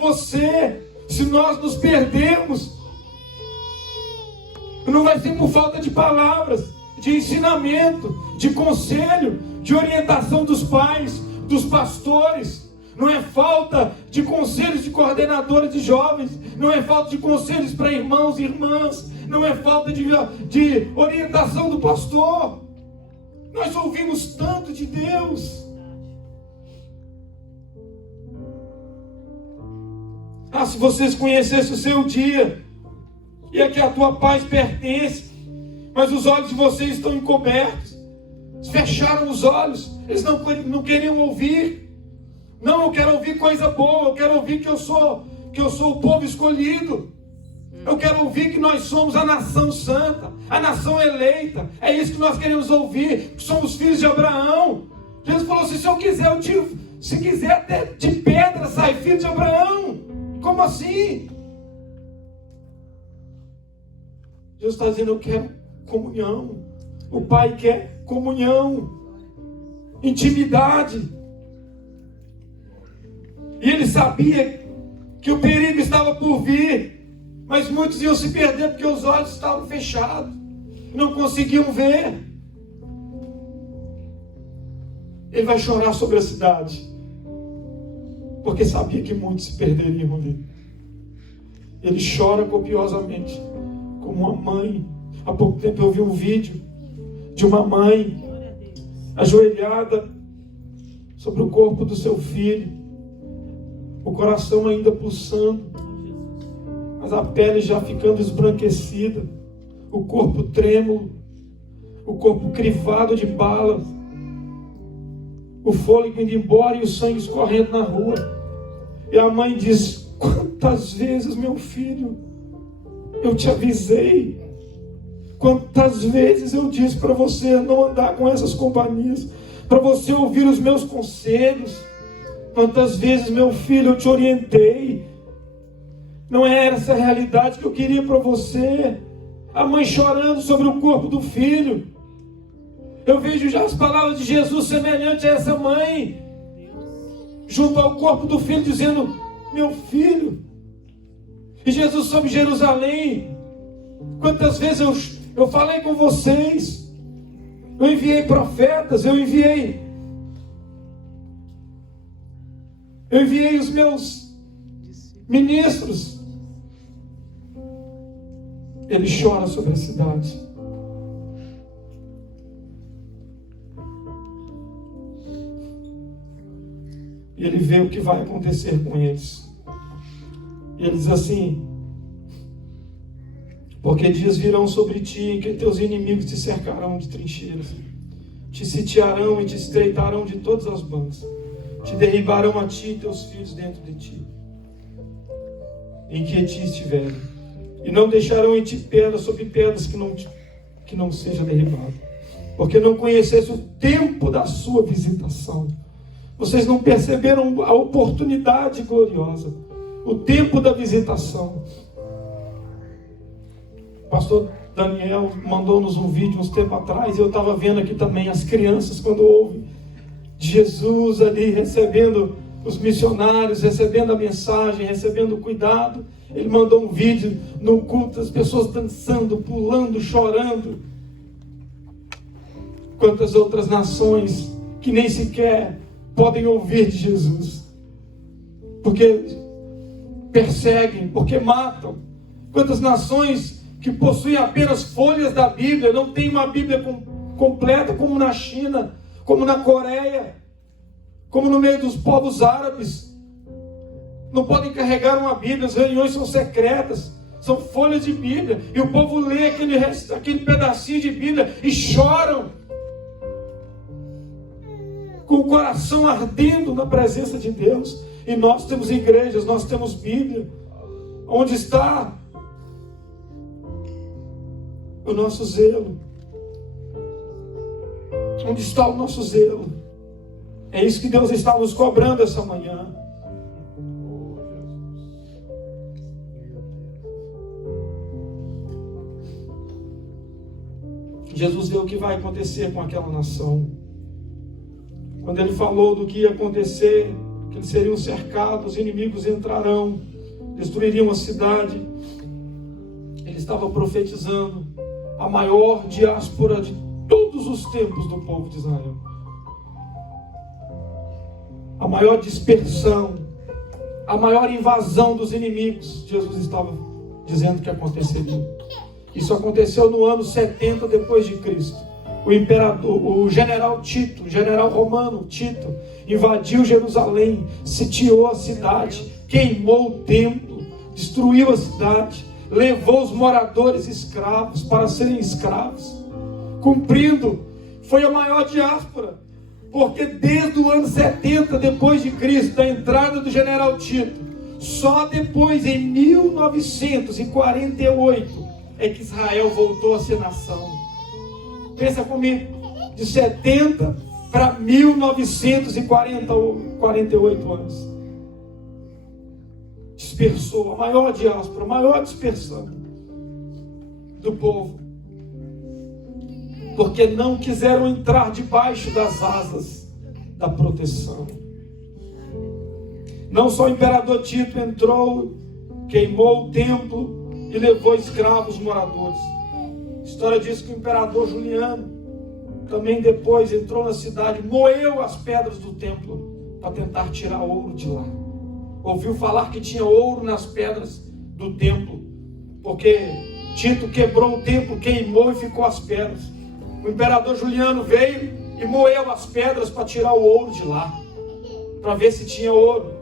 você, se nós nos perdermos, não vai ser por falta de palavras, de ensinamento, de conselho, de orientação dos pais, dos pastores. Não é falta de conselhos de coordenadores de jovens, não é falta de conselhos para irmãos e irmãs, não é falta de orientação do pastor. Nós ouvimos tanto de Deus. Se vocês conhecessem o seu dia, e é que a tua paz pertence, mas os olhos de vocês estão encobertos, fecharam os olhos, eles não queriam ouvir. Não, eu quero ouvir coisa boa, eu quero ouvir que eu sou o povo escolhido, eu quero ouvir que nós somos a nação santa, a nação eleita. É isso que nós queremos ouvir, que somos filhos de Abraão. Jesus falou assim: se eu quiser, eu tiro, se quiser até de pedra sai filho de Abraão. Como assim? Jesus está dizendo: eu quero comunhão. O Pai quer comunhão, intimidade. E ele sabia que o perigo estava por vir, mas muitos iam se perder porque os olhos estavam fechados, não conseguiam ver. Ele vai chorar sobre a cidade, porque sabia que muitos se perderiam ali. Ele chora copiosamente, como uma mãe. Há pouco tempo eu vi um vídeo de uma mãe ajoelhada sobre o corpo do seu filho, o coração ainda pulsando, mas a pele já ficando esbranquecida, o corpo trêmulo, o corpo crivado de balas, o fôlego indo embora e o sangue escorrendo na rua. E a mãe diz: quantas vezes, meu filho, eu te avisei. Quantas vezes eu disse para você não andar com essas companhias, para você ouvir os meus conselhos. Quantas vezes, meu filho, eu te orientei. Não era essa a realidade que eu queria para você. A mãe chorando sobre o corpo do filho. Eu vejo já as palavras de Jesus semelhantes a essa mãe, junto ao corpo do filho, dizendo: meu filho. E Jesus sobre Jerusalém. Quantas vezes eu falei com vocês, eu enviei profetas, eu enviei os meus ministros. Ele chora sobre a cidade. E ele vê o que vai acontecer com eles. E ele diz assim: porque dias virão sobre ti em que teus inimigos te cercarão de trincheiras, te sitiarão e te estreitarão de todas as bandas, te derribarão a ti e teus filhos dentro de ti, em que ti estiverem, e não deixarão em ti pedra sobre pedras que não seja derribado, porque não conhecesse o tempo da sua visitação. Vocês não perceberam a oportunidade gloriosa, o tempo da visitação. O pastor Daniel mandou-nos um vídeo uns tempos atrás, e eu estava vendo aqui também as crianças, quando ouvem Jesus ali recebendo os missionários, recebendo a mensagem, recebendo o cuidado. Ele mandou um vídeo no culto, as pessoas dançando, pulando, chorando. Quantas outras nações que nem sequer podem ouvir de Jesus, porque perseguem, porque matam. Quantas nações que possuem apenas folhas da Bíblia, não tem uma Bíblia completa, como na China, como na Coreia, como no meio dos povos árabes. Não podem carregar uma Bíblia, as reuniões são secretas, são folhas de Bíblia, e o povo lê aquele pedacinho de Bíblia e choram, com o coração ardendo na presença de Deus. E nós temos igrejas, nós temos Bíblia. Onde está o nosso zelo? Onde está o nosso zelo? É isso que Deus está nos cobrando essa manhã. Jesus vê o que vai acontecer com aquela nação. Quando ele falou do que ia acontecer, que eles seriam cercados, os inimigos entrarão, destruiriam a cidade, ele estava profetizando a maior diáspora de todos os tempos do povo de Israel. A maior dispersão, a maior invasão dos inimigos, Jesus estava dizendo que aconteceria. Isso aconteceu no ano 70 depois de Cristo. O general Tito, o general romano Tito, invadiu Jerusalém, sitiou a cidade, queimou o templo, destruiu a cidade, levou os moradores escravos para serem escravos, cumprindo. Foi a maior diáspora, porque desde o ano 70 depois de Cristo, da entrada do general Tito, só depois, em 1948, é que Israel voltou a ser nação. Pensa comigo, de 70 para 1948 anos. Dispersou a maior diáspora, a maior dispersão do povo. Porque não quiseram entrar debaixo das asas da proteção. Não só o imperador Tito entrou, queimou o templo e levou escravos moradores. A história diz que o imperador Juliano também depois entrou na cidade, moeu as pedras do templo para tentar tirar ouro de lá. Ouviu falar que tinha ouro nas pedras do templo, porque Tito quebrou o templo, queimou e ficou as pedras. O imperador Juliano veio e moeu as pedras para tirar o ouro de lá, para ver se tinha ouro,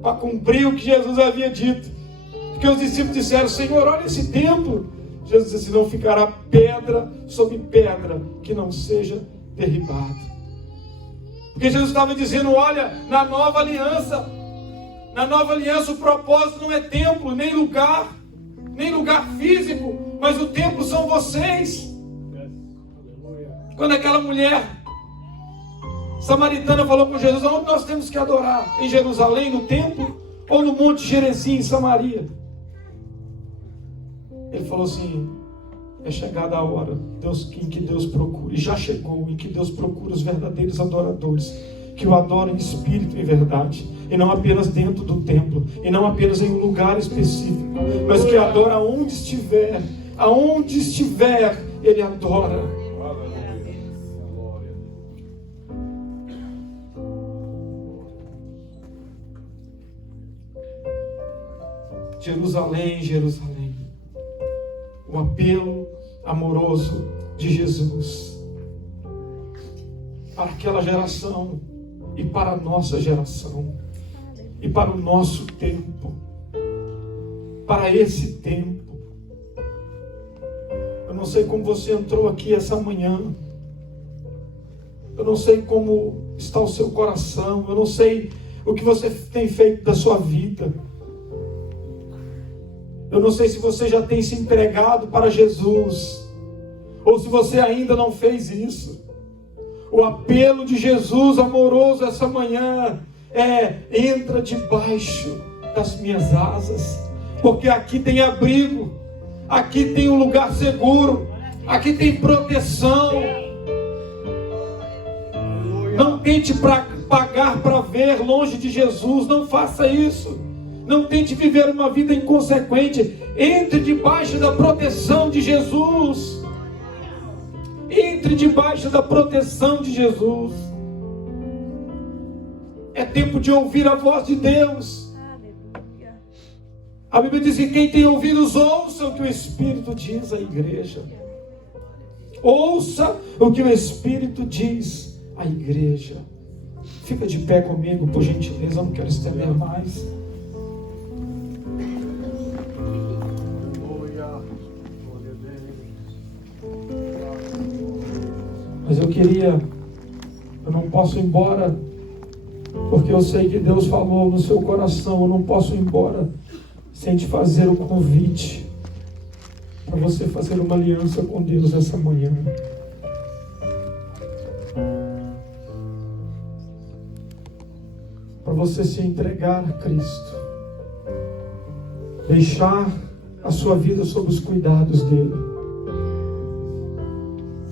para cumprir o que Jesus havia dito. Porque os discípulos disseram: Senhor, olha esse templo. Jesus disse: não ficará pedra sobre pedra que não seja derribada. Porque Jesus estava dizendo: olha, na nova aliança o propósito não é templo, nem lugar físico, mas o templo são vocês. Quando aquela mulher samaritana falou com Jesus: onde nós temos que adorar? Em Jerusalém, no templo, ou no Monte Gerizim, em Samaria? Ele falou assim: é chegada a hora em que Deus procura, e já chegou, em que Deus procura os verdadeiros adoradores, que o adorem em espírito e em verdade, e não apenas dentro do templo, e não apenas em um lugar específico, mas que adora aonde estiver, ele adora. Jerusalém, Jerusalém, o apelo amoroso de Jesus para aquela geração e para a nossa geração e para o nosso tempo, para esse tempo. Eu não sei como você entrou aqui essa manhã, eu não sei como está o seu coração, eu não sei o que você tem feito da sua vida. Eu não sei se você já tem se entregado para Jesus, ou se você ainda não fez isso. O apelo de Jesus amoroso essa manhã é: entra debaixo das minhas asas, porque aqui tem abrigo, aqui tem um lugar seguro, aqui tem proteção. Não tente pagar para ver longe de Jesus, não faça isso. Não tente viver uma vida inconsequente. Entre debaixo da proteção de Jesus. Entre debaixo da proteção de Jesus. É tempo de ouvir a voz de Deus. A Bíblia diz que quem tem ouvidos, ouça o que o Espírito diz à igreja. Ouça o que o Espírito diz à igreja. Fica de pé comigo, por gentileza, eu não quero estender mais. Mas eu não posso ir embora, porque eu sei que Deus falou no seu coração. Eu não posso ir embora sem te fazer o convite para você fazer uma aliança com Deus essa manhã. Para você se entregar a Cristo, deixar a sua vida sob os cuidados dele.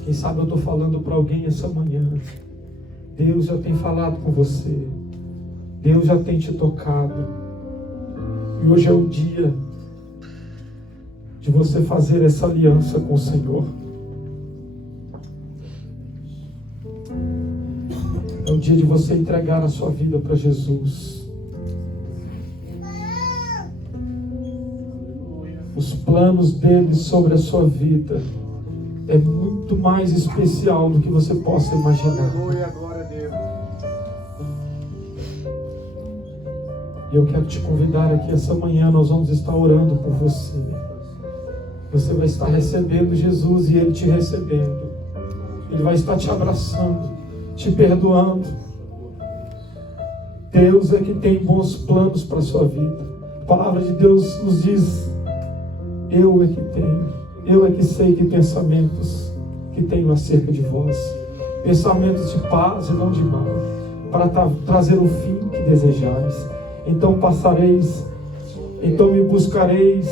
Quem sabe eu estou falando para alguém essa manhã. Deus já tem falado com você. Deus já tem te tocado. E hoje é o dia de você fazer essa aliança com o Senhor. É o dia de você entregar a sua vida para Jesus. Os planos dele sobre a sua vida é muito mais especial do que você possa imaginar. E eu quero te convidar aqui essa manhã. Nós vamos estar orando por você. Você vai estar recebendo Jesus e Ele te recebendo. Ele vai estar te abraçando, te perdoando. Deus é que tem bons planos para a sua vida. A palavra de Deus nos diz: eu é que tenho. Eu é que sei que pensamentos que tenho acerca de vós, pensamentos de paz e não de mal, para trazer o fim que desejais. Então passareis, então me buscareis,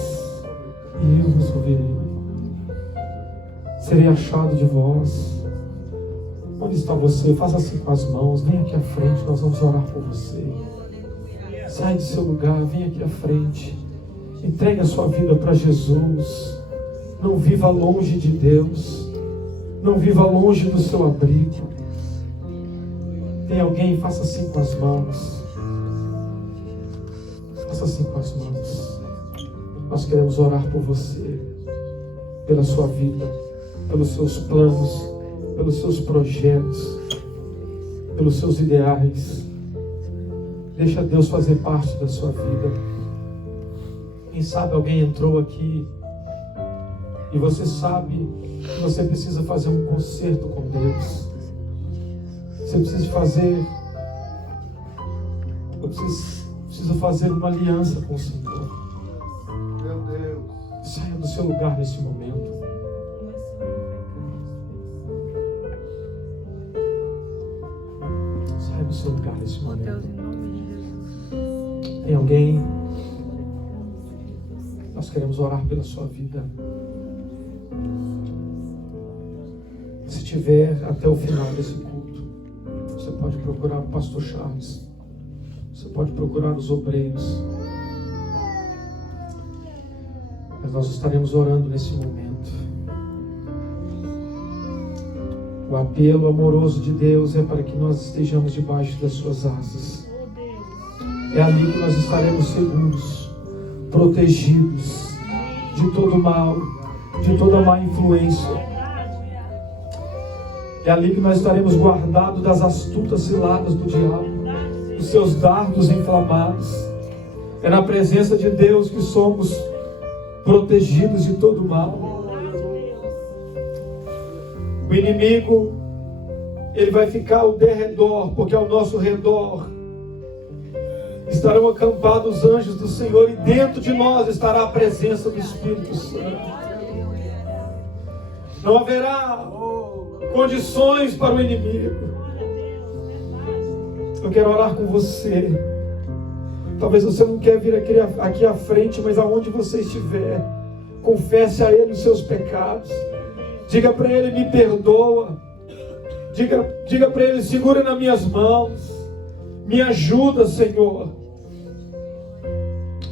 e eu vos ouvirei. Serei achado de vós. Onde está você? Faça assim com as mãos. Vem aqui à frente, nós vamos orar por você. Sai do seu lugar, vem aqui à frente. Entregue a sua vida para Jesus. Não viva longe de Deus. Não viva longe do seu abrigo. Tem alguém, faça assim com as mãos. Faça assim com as mãos. Nós queremos orar por você, pela sua vida, pelos seus planos, pelos seus projetos, pelos seus ideais. Deixa Deus fazer parte da sua vida. Quem sabe alguém entrou aqui e você sabe que você precisa fazer um concerto com Deus. Você precisa fazer, precisa fazer uma aliança com o Senhor. Meu Deus. Saia do seu lugar nesse momento. Saia do seu lugar nesse momento. Tem alguém? Nós queremos orar pela sua vida. Se tiver até o final desse culto, você pode procurar o pastor Charles. Você pode procurar os obreiros. Mas nós estaremos orando nesse momento. O apelo amoroso de Deus é para que nós estejamos debaixo das suas asas. É ali que nós estaremos seguros, protegidos de todo mal, de toda má influência. É ali que nós estaremos guardados das astutas ciladas do diabo, dos seus dardos inflamados. É na presença de Deus que somos protegidos de todo mal. O inimigo, ele vai ficar ao derredor, porque ao nosso redor estarão acampados os anjos do Senhor, e dentro de nós estará a presença do Espírito Santo. Não haverá condições para o inimigo. Eu quero orar com você. Talvez você não quer vir aqui à frente, mas aonde você estiver, confesse a Ele os seus pecados. Diga para Ele: me perdoa. Diga para Ele: segura nas minhas mãos. Me ajuda, Senhor.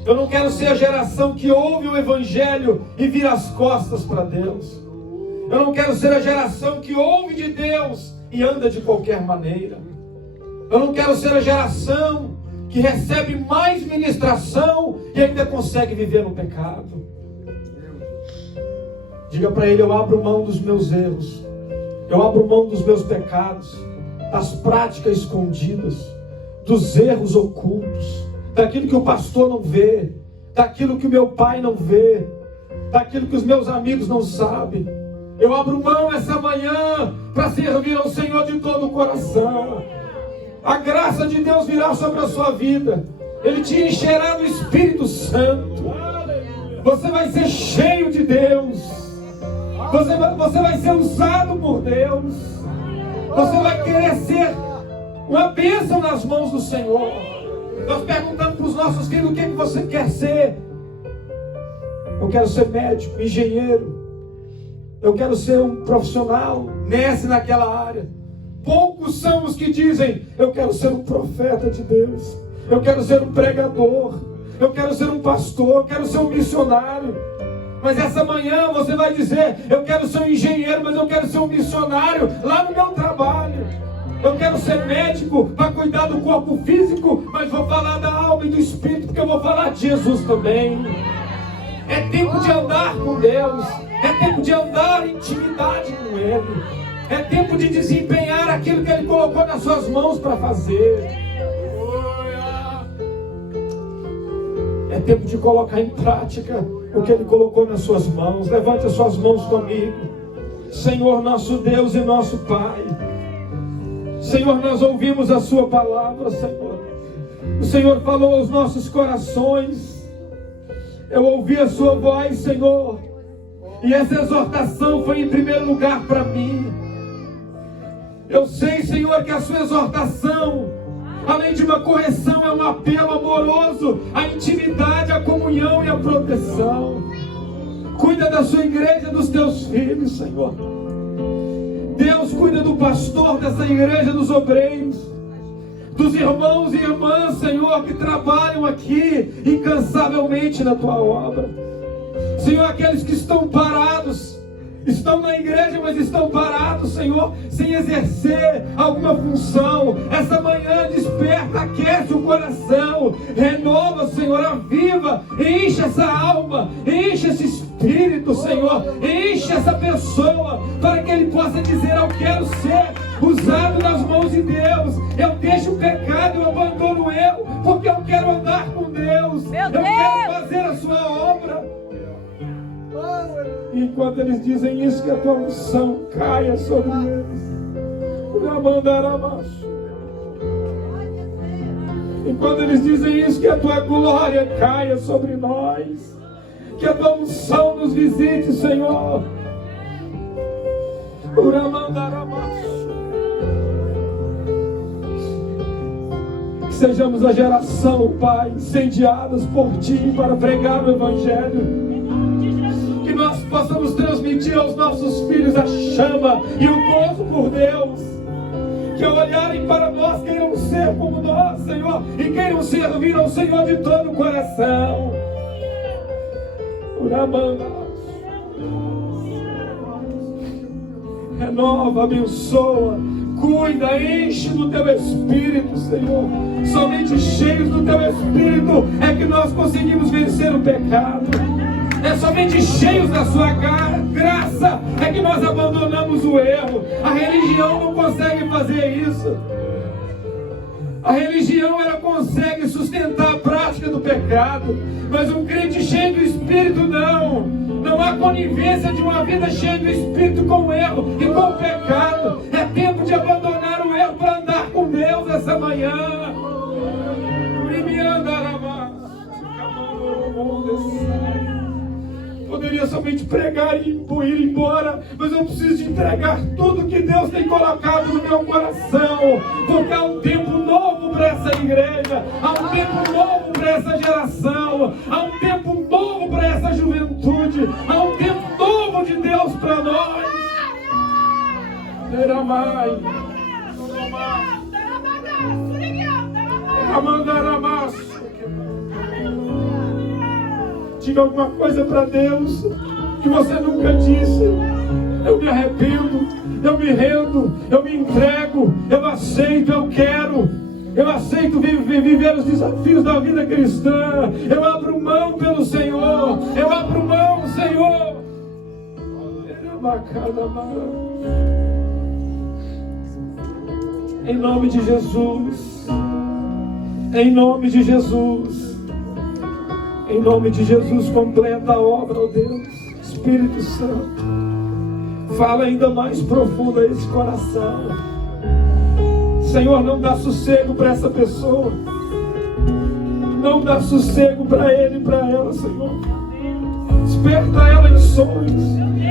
Eu não quero ser a geração que ouve o Evangelho e vira as costas para Deus. Eu não quero ser a geração que ouve de Deus e anda de qualquer maneira. Eu não quero ser a geração que recebe mais ministração e ainda consegue viver no pecado. Diga para Ele: eu abro mão dos meus erros. Eu abro mão dos meus pecados, das práticas escondidas, dos erros ocultos, daquilo que o pastor não vê, daquilo que o meu pai não vê, daquilo que os meus amigos não sabem. Eu abro mão essa manhã para servir ao Senhor de todo o coração. A graça de Deus virá sobre a sua vida. Ele te encherá do Espírito Santo. Você vai ser cheio de Deus. Você vai ser usado por Deus. Você vai querer ser uma bênção nas mãos do Senhor. Nós perguntamos para os nossos filhos: o que você quer ser? Eu quero ser médico, engenheiro. Eu quero ser um profissional nessa e naquela área. Poucos são os que dizem: eu quero ser um profeta de Deus. Eu quero ser um pregador. Eu quero ser um pastor. Eu quero ser um missionário. Mas essa manhã você vai dizer: eu quero ser um engenheiro, mas eu quero ser um missionário lá no meu trabalho. Eu quero ser médico para cuidar do corpo físico, mas vou falar da alma e do espírito, porque eu vou falar de Jesus também. É tempo de andar com Deus. É tempo de andar em intimidade com Ele. É tempo de desempenhar aquilo que Ele colocou nas suas mãos para fazer. É tempo de colocar em prática o que Ele colocou nas suas mãos. Levante as suas mãos comigo. Senhor, nosso Deus e nosso Pai, Senhor, nós ouvimos a Sua palavra, Senhor. O Senhor falou aos nossos corações. Eu ouvi a Sua voz, Senhor. E essa exortação foi em primeiro lugar para mim. Eu sei, Senhor, que a Sua exortação, além de uma correção, é um apelo amoroso à intimidade, à comunhão e à proteção. Cuida da Sua igreja, dos Teus filhos, Senhor. Deus, cuida do pastor dessa igreja, dos obreiros, dos irmãos e irmãs, Senhor, que trabalham aqui incansavelmente na Tua obra. Senhor, aqueles que estão parados, estão na igreja, mas estão parados, Senhor, sem exercer alguma função. Essa manhã desperta, aquece o coração, renova, Senhor, aviva, enche essa alma, enche esse espírito, Senhor, enche essa pessoa, para que ele possa dizer: eu quero ser usado nas mãos de Deus, eu deixo o pecado, eu abandono o erro, porque eu quero andar com Deus, eu quero fazer a sua obra. E enquanto eles dizem isso, que a tua unção caia sobre eles. Enquanto eles dizem isso, que a tua glória caia sobre nós, que a tua unção nos visite, Senhor. Que sejamos a geração, Pai, incendiadas por Ti para pregar o Evangelho. Que nós possamos transmitir aos nossos filhos a chama e o gozo por Deus. Que ao olharem para nós queiram ser como nós, Senhor, e queiram servir ao Senhor de todo o coração. Renova, abençoa, cuida, enche do Teu Espírito, Senhor. Somente cheios do Teu Espírito é que nós conseguimos vencer o pecado. É somente cheios da sua graça é que nós abandonamos o erro. A religião não consegue fazer isso. A religião, ela consegue sustentar a prática do pecado, mas um crente cheio do Espírito não. Não há conivência de uma vida cheia do Espírito com o erro e com o pecado. É tempo de abandonar o erro para andar com Deus essa manhã. Poderia somente pregar e ir embora, mas eu preciso de entregar tudo que Deus tem colocado no meu coração, porque há um tempo novo para essa igreja, há um tempo novo para essa geração, há um tempo novo para essa juventude, há um tempo novo de Deus para nós. Diga alguma coisa para Deus que você nunca disse. Eu me arrependo, eu me rendo, eu me entrego, eu aceito, eu quero. Eu aceito viver os desafios da vida cristã. Eu abro mão pelo Senhor. Eu abro mão, Senhor. Em nome de Jesus. Em nome de Jesus. Em nome de Jesus, completa a obra, ó Deus. Espírito Santo, fala ainda mais profundo a esse coração. Senhor, não dá sossego para essa pessoa. Não dá sossego para ele e para ela, Senhor. Desperta ela em sonhos.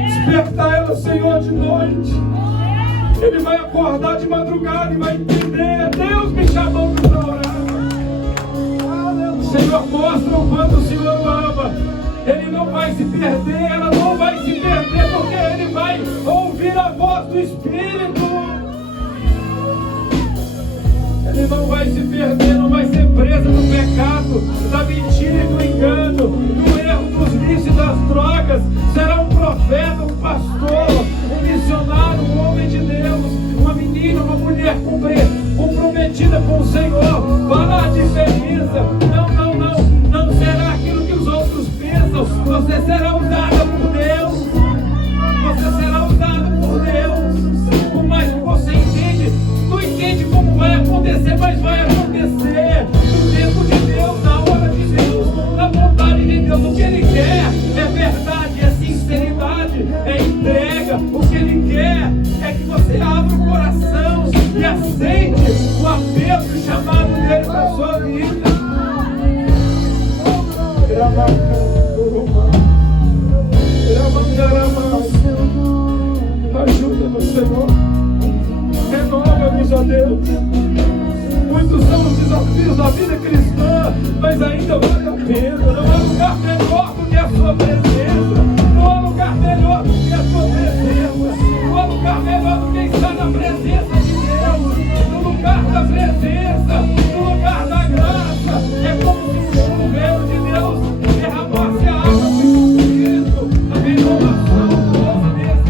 Desperta ela, Senhor, de noite. Ele vai acordar de madrugada e vai entender: Deus me chamando para orar. Senhor, mostra o quanto o Senhor ama. Ele não vai se perder, ela não vai se perder, porque ele vai ouvir a voz do Espírito. Ele não vai se perder, não vai ser preso no pecado, da mentira e do engano, do erro, dos vícios, das drogas. Será um profeta, um pastor, um missionário, um homem de Deus, uma menina, uma mulher comprometida com o Senhor. Para a diferença. Não será aquilo que os outros pensam. Você será usada por Deus. Você será usada por Deus. Por mais que você não entende como vai acontecer, mas vai acontecer. No tempo de Deus, na hora de Deus, na vontade de Deus. O que Ele quer é verdade, é sinceridade, é entrega. O que Ele quer é que você abra o coração e aceite o apelo e o chamado dele para a sua vida. Ajuda-nos, Senhor. Renova-nos, ó Deus. Muitos são os desafios da vida cristã, mas ainda vale a pena. Não há lugar melhor do que a sua presença. Não há lugar melhor do que a sua presença. Não há lugar melhor do que estar na presença de Deus. No lugar da presença, no lugar da graça. É como se o chuveiro de Deus derramasse a água do Espírito, a renovação, o povo desse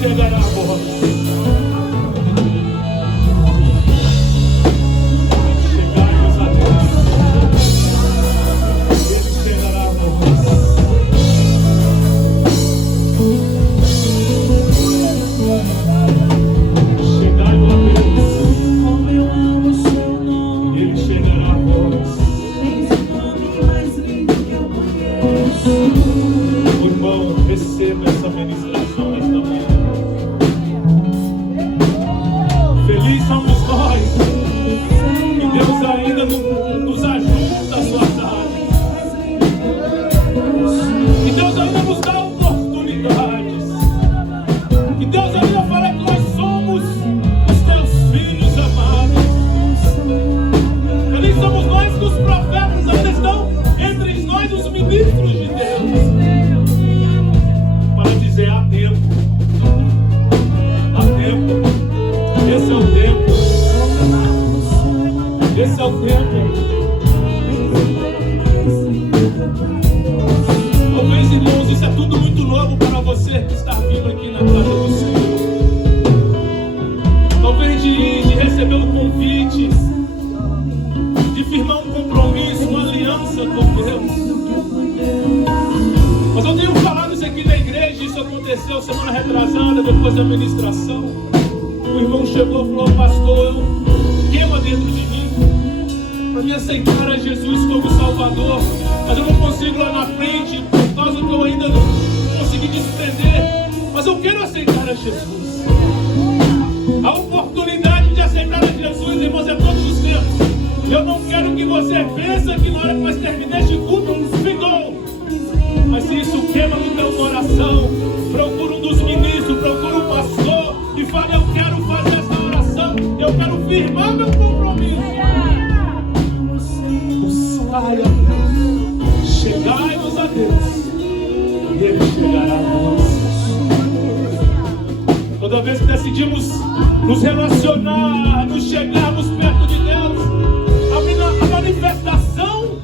chegará a voz. Chegai-vos a Deus. Ele chegará a voz. Chegai-vos a Deus. Como eu amo seu nome. Ele chegará a voz. Tens o nome mais lindo que eu conheço. O irmão, receba essa ministração nesta manhã. Feliz somos nós que Deus ainda nos ajuda a suas áreas. Que Deus ainda nos dá oportunidades. Que Deus ainda fala que nós somos os teus filhos amados. Feliz somos nós que os profetas ainda estão entre nós, os ministros de Deus. Para dizer há tempo. Há tempo. Esse é o tempo. Esse é o tempo. Talvez, irmãos, isso é tudo muito novo para você que está vindo aqui na casa do Senhor. Talvez de receber um convite, de firmar um compromisso, uma aliança com Deus. Mas eu tenho falado isso aqui na igreja, isso aconteceu semana retrasada, depois da ministração. O irmão chegou e falou: pastor, queima dentro de mim para me aceitar a Jesus como Salvador, mas eu não consigo lá na frente por causa que eu ainda não consegui desprender, mas eu quero aceitar a Jesus. A oportunidade de aceitar a Jesus, irmãos, é todos os tempos. Eu não quero que você pense que na hora que nós terminar este culto ficou, mas se isso queima no teu coração, procura um dos ministros, procura um pastor e fala: eu quero fazer essa oração, eu quero firmar meu compromisso. Buscai a Deus, chegai-vos a Deus, e Ele chegará a nós. Toda vez que decidimos nos relacionar, nos chegarmos perto de Deus, a manifestação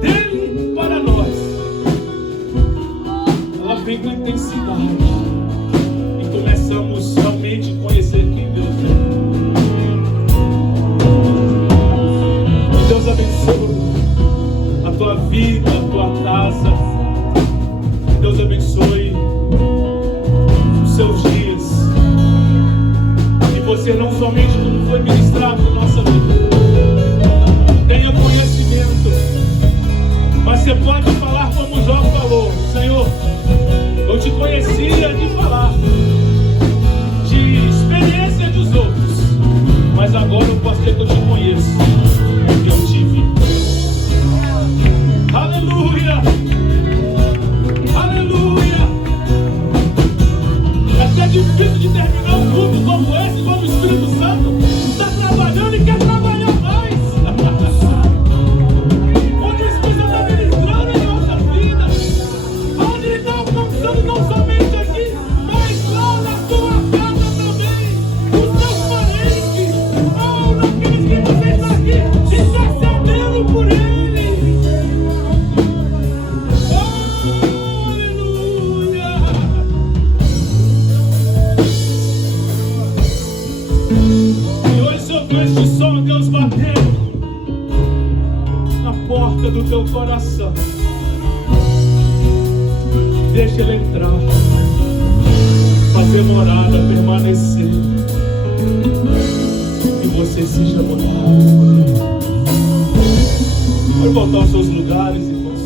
dele para nós, ela vem com intensidade. Começamos realmente a conhecer quem Deus é. Que Deus abençoe a tua vida, a tua casa. Que Deus abençoe os seus dias. Que você não somente como foi ministrado na nossa vida, tenha conhecimento, mas você pode falar como Jó falou: Senhor, eu te conhecia de falar, de experiência dos outros, mas agora eu posso dizer que eu te conheço, porque eu te vi. Aleluia! Aleluia! É até difícil de terminar um culto como esse, quando o Espírito Santo está trabalhando e quer trabalhar mais. Onde o Espírito Santo está ministrando em nossa vida, onde Ele está alcançando não somente aqui, mas lá na tua casa também, os teus parentes, ou naqueles que você está aqui intercedendo por ele. Oh, aleluia! E hoje, se eu ouço este som, Deus batendo na porta do teu coração, deixa Ele entrar, fazer morada, permanecer, e você seja mudado. Pode voltar aos seus lugares, irmãos,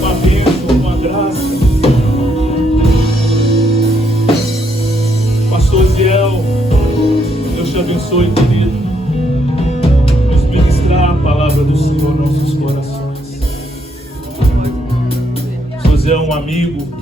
com a bênção, com a graça. Pastor Ziel, Deus te abençoe, querido. Vamos ministrar a palavra do Senhor aos nossos corações. Pastor Ziel é um amigo que